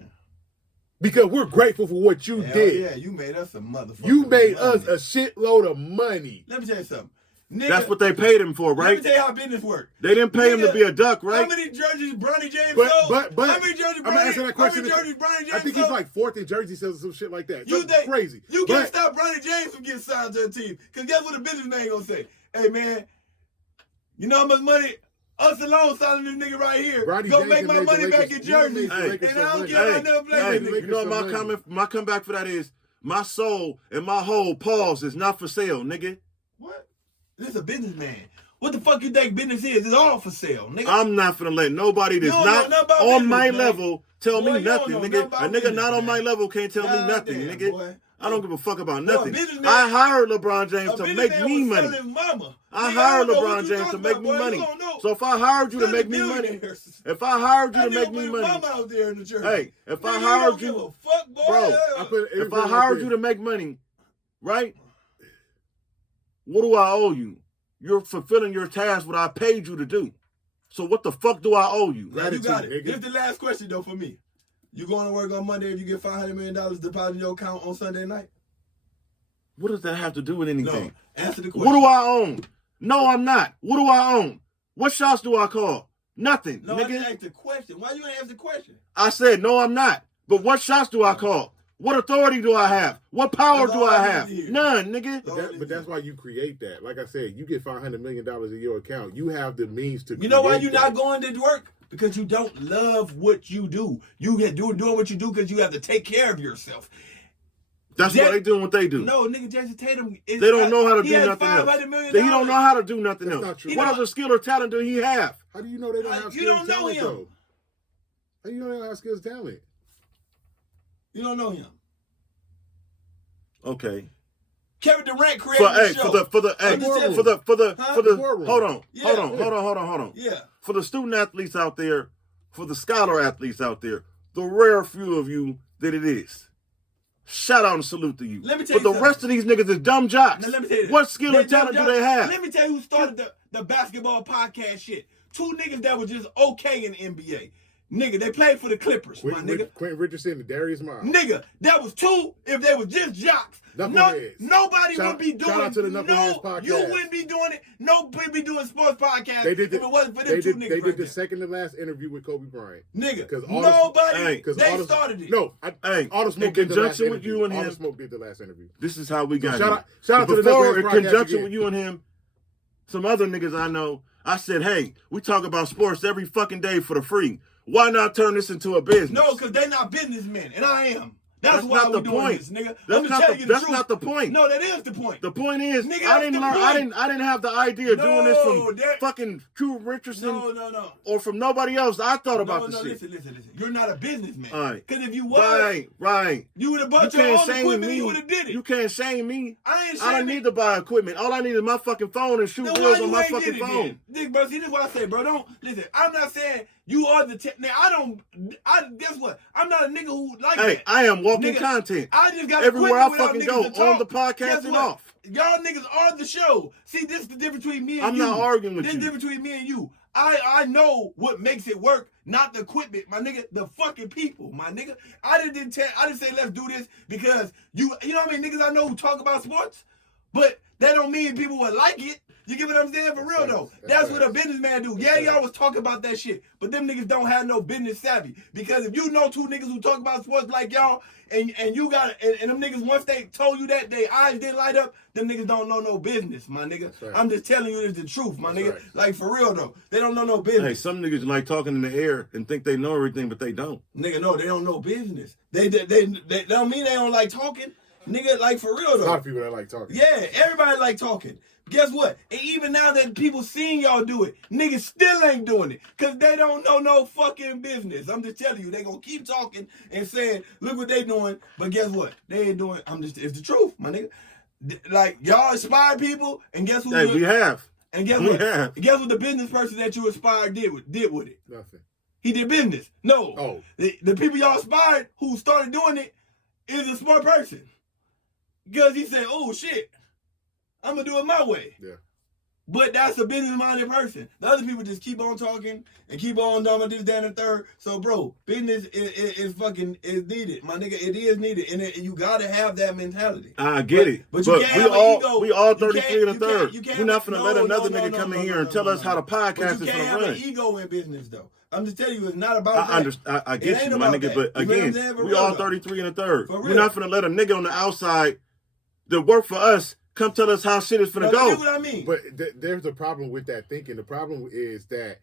Because we're grateful for what you did. Yeah, you made us a motherfucker. You made us a shitload of money. Let me tell you something. Nigga, that's what they paid him for, right? Let me tell you how business works. They didn't pay him to be a duck, right? How many jerseys Bronny James but, sold? But, how many jerseys I'm answering that question. How many jerseys Bronny James I think sold? he's like 4th in jersey sales or some shit like that. You think crazy? You can't stop Bronny James from getting signed to a team. Because guess what the businessman gonna say? Hey man, you know how much money us alone signing this nigga right here? Ronnie go James make my money back in jerseys. And I don't care if I never play with you know what my comeback for that is? My soul and my whole pause is not for sale, nigga. What? This is a businessman. What the fuck you think business is? It's all for sale, nigga. I'm not finna let nobody that's not on my level tell me nothing, nigga. A nigga not on my level can't tell me nothing, nigga. Boy. I don't give a fuck about nothing. I hired LeBron James to make me money. I hired LeBron James to make me money. So if I hired you to make me money, if I hired you to make me money, hey, if I hired you, bro, if I hired you to make money, right? What do I owe you? You're fulfilling your task, what I paid you to do. So what the fuck do I owe you? You got it. Here's the last question though for me. You going to work on Monday if you get $500 million deposited in your account on Sunday night? What does that have to do with anything? No, answer the question. What do I own? No, I'm not. What do I own? What shots do I call? Nothing, no, nigga. I didn't ask the question. Why you ain't ask the question? I said, no, I'm not. But what shots do I call? What authority do I have? What power do I have? None, nigga. But that's why you create that. Like I said, you get $500 million in your account. You have the means to. You know why you're not going to work? Because you don't love what you do. You get doing what you do because you have to take care of yourself. That's why they doing what they do. No, nigga, Jason Tatum. They don't know how to do nothing else. He don't know how to do nothing else. Not true. What other skill or talent do he have? How do you know they don't have skills and talent, though? How do you know they don't have skills and talent? You don't know him. Okay. Kevin Durant created the show. Hold on. Yeah. For the student athletes out there, for the scholar athletes out there, the rare few of you that it is. Shout out and salute to you. Let me tell you But the rest of these niggas is dumb jocks. Now, let me tell you what skill and talent do they have? Let me tell you who started the basketball podcast shit. 2 niggas that were just okay in the NBA. Nigga, they played for the Clippers, my nigga. Quentin Richardson and Darius Miles. Nigga, that was two. If they was just jocks, nobody would be doing. Shout out to the Knuckleheads podcast. You wouldn't be doing it. Nobody be doing sports podcasts if it wasn't for them two niggas. They did the second to last interview with Kobe Bryant. Nigga, nobody. They started it. No, All the Smoke did the last interview. With you and him. All the Smoke did the last interview. This is how we got shout out to the Knuckleheads podcast. In conjunction with you and him, some other niggas I know, I said, hey, we talk about sports every fucking day for the free. Why not turn this into a business? No, because they're not businessmen, and I am. That's why not we're the doing point. this, nigga. That's not the point. No, that is the point. The point is, nigga, I didn't have the idea of doing this from fucking Q Richardson. No. Or from nobody else. I thought about this shit. Listen. You're not a businessman. All right. Because if you was, right. You would have bought your own equipment. You would have did it. You can't shame me. I don't need to buy equipment. All I need is my fucking phone and shoot wheels on my fucking phone. Bro, see, this is what I say, bro. Don't listen. I'm not saying you are the tech. Guess what? I'm not a nigga who like that. I am walking content. I just got everywhere I fucking go on the podcast and off. Y'all niggas are the show. See, this is the difference between me and you. I'm not arguing with you. This is the difference between me and you. I know what makes it work, not the equipment, my nigga. The fucking people, my nigga. I didn't say let's do this because you know what I mean, niggas I know who talk about sports, but that don't mean people would like it. You get what I'm saying? For real though. That's what a businessman do. Yeah, y'all was talking about that shit. But them niggas don't have no business savvy. Because if you know two niggas who talk about sports like y'all, and you got and them niggas, once they told you that, their eyes didn't light up, them niggas don't know no business, my nigga. Right. I'm just telling you it's the truth, my nigga. Right. Like for real though. They don't know no business. Hey, some niggas like talking in the air and think they know everything, but they don't. Nigga, no, they don't know business. They don't mean they don't like talking. Nigga, like for real though. A lot of people that like talking. Yeah, everybody like talking. Guess what? And even now that people seeing y'all do it, niggas still ain't doing it. Because they don't know no fucking business. I'm just telling you, they gonna keep talking and saying, look what they doing. But guess what? They ain't doing, it's the truth, my nigga. Like, y'all inspire people, and guess who? Hey, we have. And guess what? Guess what the business person that you inspired did with it? Nothing. He did business. No. Oh. The people y'all inspired who started doing it is a smart person. Because he said, oh, shit. I'm going to do it my way. Yeah. But that's a business-minded person. The other people just keep on talking and keep on doing this, that, and the third. So, bro, business is needed. My nigga, it is needed. And you got to have that mentality. I get it. But you can't have an ego. We all 33 and a third. We're not going to let another nigga come in here and tell us how the podcast is going to run. You can't have an ego in business, though. I'm just telling you, it's not about that. I get you, my nigga. But again, we all 33 and a third. We're not going to let a nigga on the outside that work for us come tell us how shit is finna go. That's what I mean. But there's a problem with that thinking. The problem is that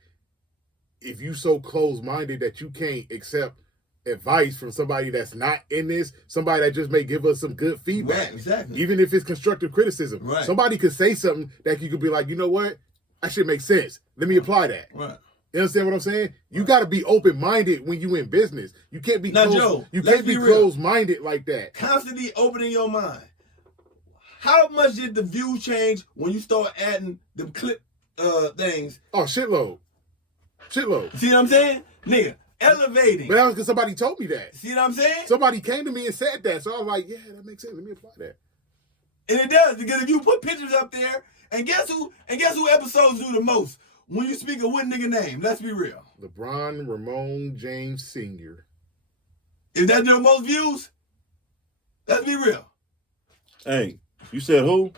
if you so close-minded that you can't accept advice from somebody that's not in this, somebody that just may give us some good feedback. Right, exactly. Even if it's constructive criticism. Right. Somebody could say something that you could be like, you know what? That shit makes sense. Let me apply that. Right. You understand what I'm saying? You got to be open-minded when you in business. You can't be closed-minded like that. Constantly opening your mind. How much did the view change when you start adding the clip things? Oh, shitload. See what I'm saying? Nigga, elevating. But that was because somebody told me that. See what I'm saying? Somebody came to me and said that. So I was like, yeah, that makes sense. Let me apply that. And it does, because if you put pictures up there, and guess who episodes do the most? When you speak of what nigga name, let's be real. LeBron Ramon James Sr. Is that the most views? Let's be real. Hey. You said who?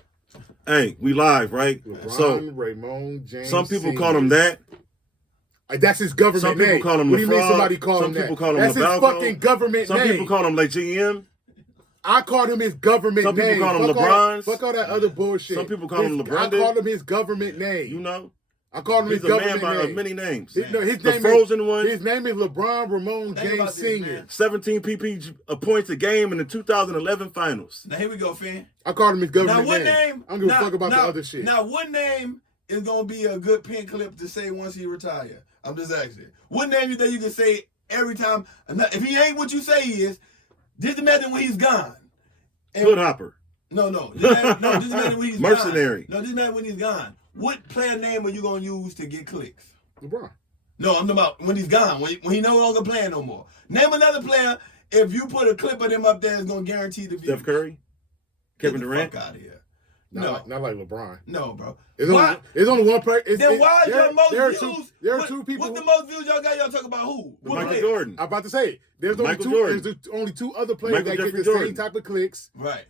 Hey, we live, right? LeBron Ramon James. Some people Sr. call him that. That's his government name. Some people call him what do you mean LeFraud? somebody call him that? Some people call him That's his LeBalco. fucking government Some name. people call him GM. I called him his government name. Some people call him LeBron. Fuck all that other bullshit. Some people call him LeBron. I called him his government name. You know? I called him his government name. He's a man by many names. His the name frozen one. His name is LeBron Ramon James Sr. 17 PP points a game in the 2011 finals. Now here we go, Finn. I called him his government now, what name. I don't give a fuck about the other shit. Now, what name is going to be a good pin clip to say once he retire? I'm just asking. What name you think you can say every time? If he ain't what you say he is, just imagine when he's gone. Hoodhopper. No. Just imagine when he's Mercenary. gone. No, just imagine when he's gone. What player name are you going to use to get clicks? LeBron. No, I'm talking about when he's gone, when he no longer playing no more. Name another player, if you put a clip of them up there, it's going to guarantee the view. Steph Curry? Kevin Durant? Get the fuck out of here. Not like LeBron. No, bro. It's only one person. Then why is your most views? There are two people. What's the most views y'all got? Y'all talk about who? Michael Jordan. I'm about to say it. There's only two other players that get the same type of clicks. Right.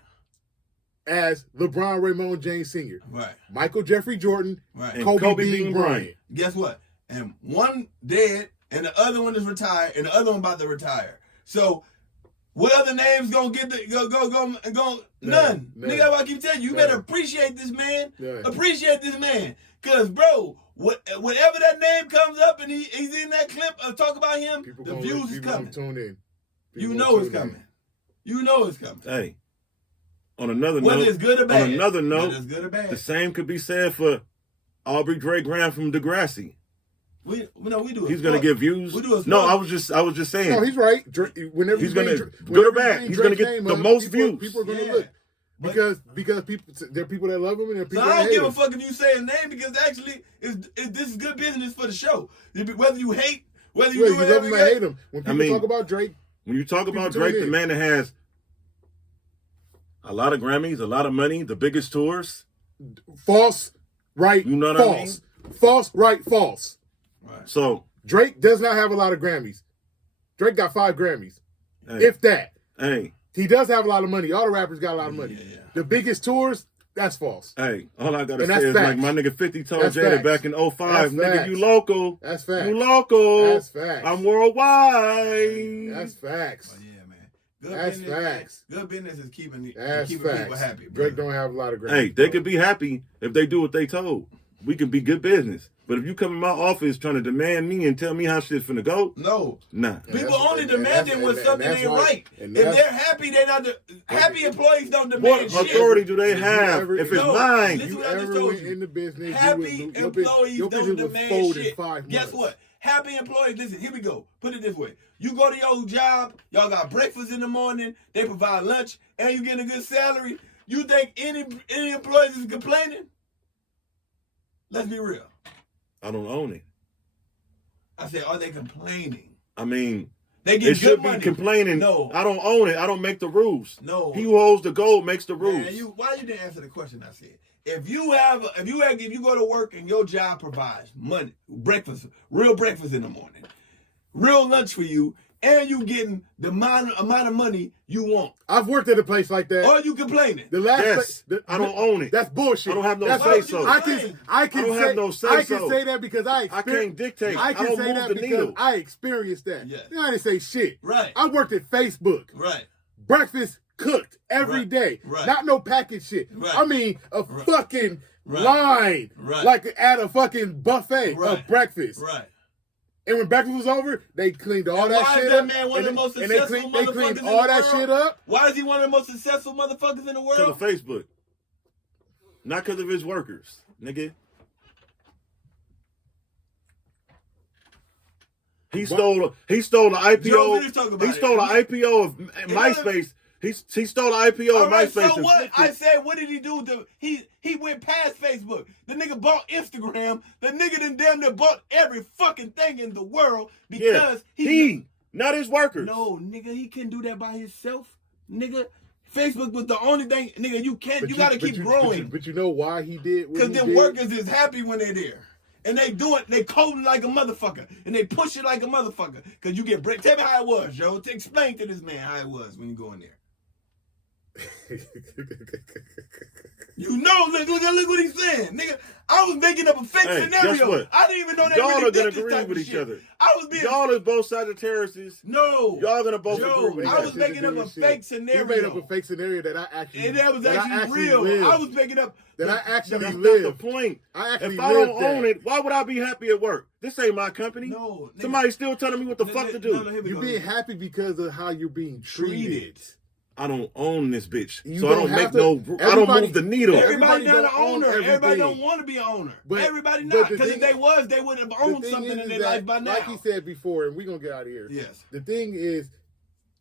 As LeBron Raymond James Sr. Right. Michael Jeffrey Jordan. Right. Kobe Bean Bryant. Guess what? And one dead, and the other one is retired, and the other one about to retire. So, what other names gonna get the go? None. Nigga, I keep telling you, you better appreciate this man. Appreciate this man, cause bro, whatever that name comes up and he's in that clip, talk about him, the views is coming. Tune in. You know it's coming. You know it's coming. Hey. On another Whether note, it's good or bad. on another note, it's good or bad. The same could be said for Aubrey Dre Graham from Degrassi. We do. He's gonna get views. We do no, I was just saying. No, he's right. Whenever he's gonna good or bad, he's gonna get the most views. People are gonna look because people, there are people that love him and there are people so that I don't hate give him. a fuck if you say his name because actually, this is good business for the show. Whether you hate, whether you do love him or hate him. When people talk about Drake, when you talk about Drake, the man that has a lot of Grammys, a lot of money, the biggest tours. False, right, you know what false. I mean? False, right, false. Right. So Drake does not have a lot of Grammys. Drake got 5 Grammys. Hey. If that. Hey. He does have a lot of money. All the rappers got a lot of money. Yeah. The biggest tours, that's false. Hey, all I gotta say is facts. like my nigga 50 told That's Jada facts. back in 05, That's nigga, facts. you local. That's facts. You local. That's facts. I'm worldwide. That's facts. Oh, yeah, man. That's facts. Good business is keeping That's people facts. happy. Bro. Drake don't have a lot of Grammys. Hey, they could be happy if they do what they told. We can be good business. But if you come in my office trying to demand me and tell me how shit's finna go, no. Nah. People only demanding when something ain't right. If they're happy, they're not. Happy employees don't demand what shit. authority do they have if it's mine? Listen what I just told you. In the business, Happy employees don't demand shit. Guess Guess what? Happy employees, listen, here we go. Put it this way. You go to your job, y'all got breakfast in the morning, they provide lunch, and you getting a good salary. You think any employees is complaining? Let's be real. I don't own it. I said, are they complaining? I mean, they get it should money. be complaining. No. I don't own it. I don't make the rules. No. He who holds the gold makes the rules. Man, why you didn't answer the question I said? If you go to work and your job provides money, breakfast, real breakfast in the morning, real lunch for you, and you getting the amount of money you want. I've worked at a place like that. Or you complaining? The last I don't own it. That's bullshit. I don't have no say so. I can say that because I can't dictate. I can say that because I experienced that. Yes. I didn't say shit. Right. I worked at Facebook. Right. Breakfast cooked every day. Right. Not no package shit. Right. I mean a fucking line. Like at a fucking buffet of breakfast. Right. And when breakfast was over, they cleaned all that shit Why up. is that man one of the most successful motherfuckers in the world? They cleaned all that shit up. Why is he one of the most successful motherfuckers in the world? Because of Facebook. Not because of his workers, nigga. He stole the IPO. He stole the IPO of MySpace. He stole the IPO of MySpace. So what? I said, what did he do? He went past Facebook. The nigga bought Instagram. The nigga done damn near bought every fucking thing in the world because he not his workers. No, nigga, he couldn't do that by himself. Nigga, Facebook was the only thing. Nigga, you gotta keep growing. But you know why he did? Because them workers is happy when they're there. And they do it, they coding like a motherfucker. And they push it like a motherfucker. Because you get break. Tell me how it was, Joe. Explain to this man how it was when you go in there. You know, look what he's saying, nigga. I was making up a fake scenario. I didn't even know that. Y'all really are gonna did this agree type with of each shit. other. Y'all is both Sagittariuses. No, y'all gonna both Joe, agree with each I other. was making up a fake scenario. You made up a fake scenario that I actually and that was actually real. Lived. I was making up that I actually That's lived. not the point. If I don't own it, why would I be happy at work? This ain't my company. No, nigga. Somebody's still telling me what the fuck to do. You're being happy because of how you're being treated. I don't own this bitch, you so I don't make I don't move the needle. Everybody not an owner. Everybody don't want to be an owner. But everybody not, because if they was, they would have owned something in their life by now. Like he said before, and we're gonna get out of here. Yes. The thing is,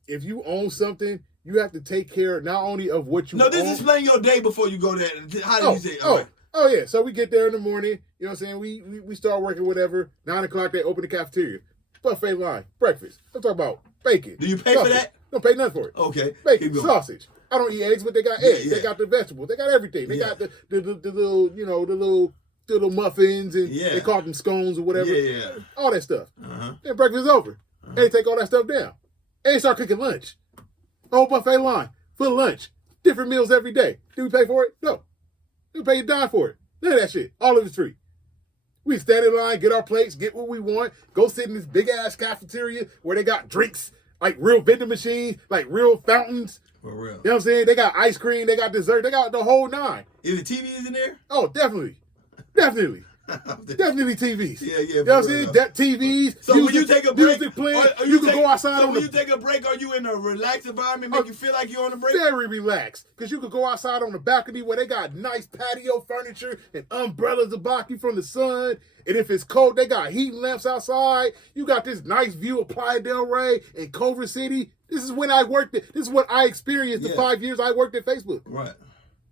if you own something, you have to take care not only of what you own. No, this explain your day before you go there. How do you say? Oh yeah. So we get there in the morning. You know what I'm saying? We start working, whatever. 9 o'clock, they open the cafeteria. Buffet line, breakfast. I'm talking about bacon. Do you pay for that? Don't pay nothing for it. Okay. Bacon, sausage, I don't eat eggs, but they got eggs. Yeah. They got the vegetables. They got everything. They got the little, the little muffins, and they call them scones or whatever. Yeah. All that stuff. Then breakfast is over. They take all that stuff down. And start cooking lunch. A whole buffet line for lunch. Different meals every day. Do we pay for it? No. We pay a dime for it. None of that shit. All of it's free. We stand in line, get our plates, get what we want, go sit in this big ass cafeteria where they got drinks, like real vending machines, like real fountains. For real. You know what I'm saying? They got ice cream, they got dessert, they got the whole nine. Is the TVs in there? Oh, definitely. Definitely. Definitely TVs. Yeah. You know what I'm saying? TVs. So when you take a break, playing, you can go outside so on when you take a break, are you in a relaxed environment, make you feel like you're on a break? Very relaxed. Because you could go outside on the balcony where they got nice patio furniture and umbrellas to block you from the sun. And if it's cold, they got heat lamps outside. You got this nice view of Playa del Rey and Culver City. This is when I worked it. This is what I experienced the 5 years I worked at Facebook. Right.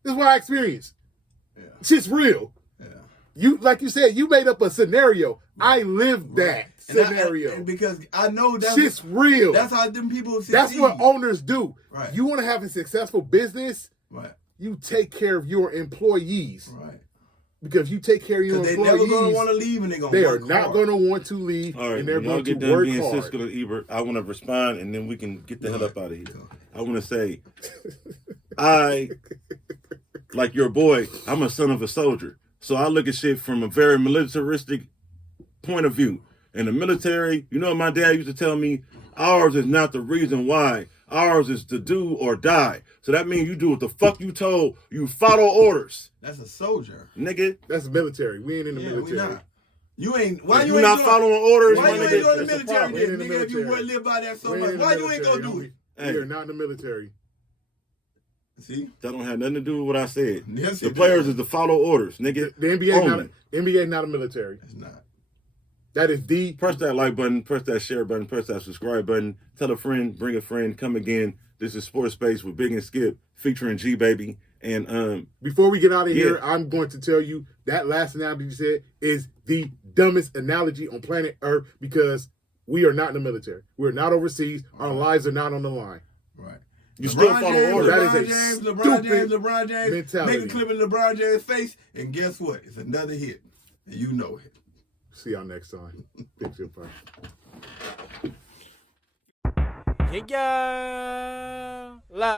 This is what I experienced. Yeah. Shit's real. Yeah. You, like you said, you made up a scenario. I lived that scenario. And because I know that's shit's real. That's how them people succeed. That's what owners do. Right. You want to have a successful business, right. You take care of your employees. Right. Because you take care of your employees. They're never going to want to leave, and they are not going to want to leave. All right, and they're going to get done work being hard. Siskel and Ebert, I want to respond, and then we can get the hell up out of here. I want to say, like your boy, I'm a son of a soldier. So I look at shit from a very militaristic point of view. In the military, you know what my dad used to tell me? Ours is not the reason why. Ours is to do or die. So that means you do what the fuck you told. You follow orders. That's a soldier. Nigga. That's military. We ain't in the military. We not. You ain't. Why if you you ain't not following orders? Why you ain't doing the That's military then, the nigga? If you would live by that so much, why you ain't gonna do it? We are not in the military. See? That don't have nothing to do with what I said. Yes, the players is to follow orders, nigga. The NBA not a military. It's not. That is the... Press that like button, press that share button, press that subscribe button. Tell a friend, bring a friend, come again. This is Sports Space with Big and Skip featuring G Baby. And before we get out of here, I'm going to tell you that last analogy you said is the dumbest analogy on planet Earth because we are not in the military. We're not overseas. Our lives are not on the line. Right. You still follow orders. That is a LeBron James mentality. make a clip in LeBron James' face, and guess what? It's another hit. And you know it. See y'all next time. Picture Yeah.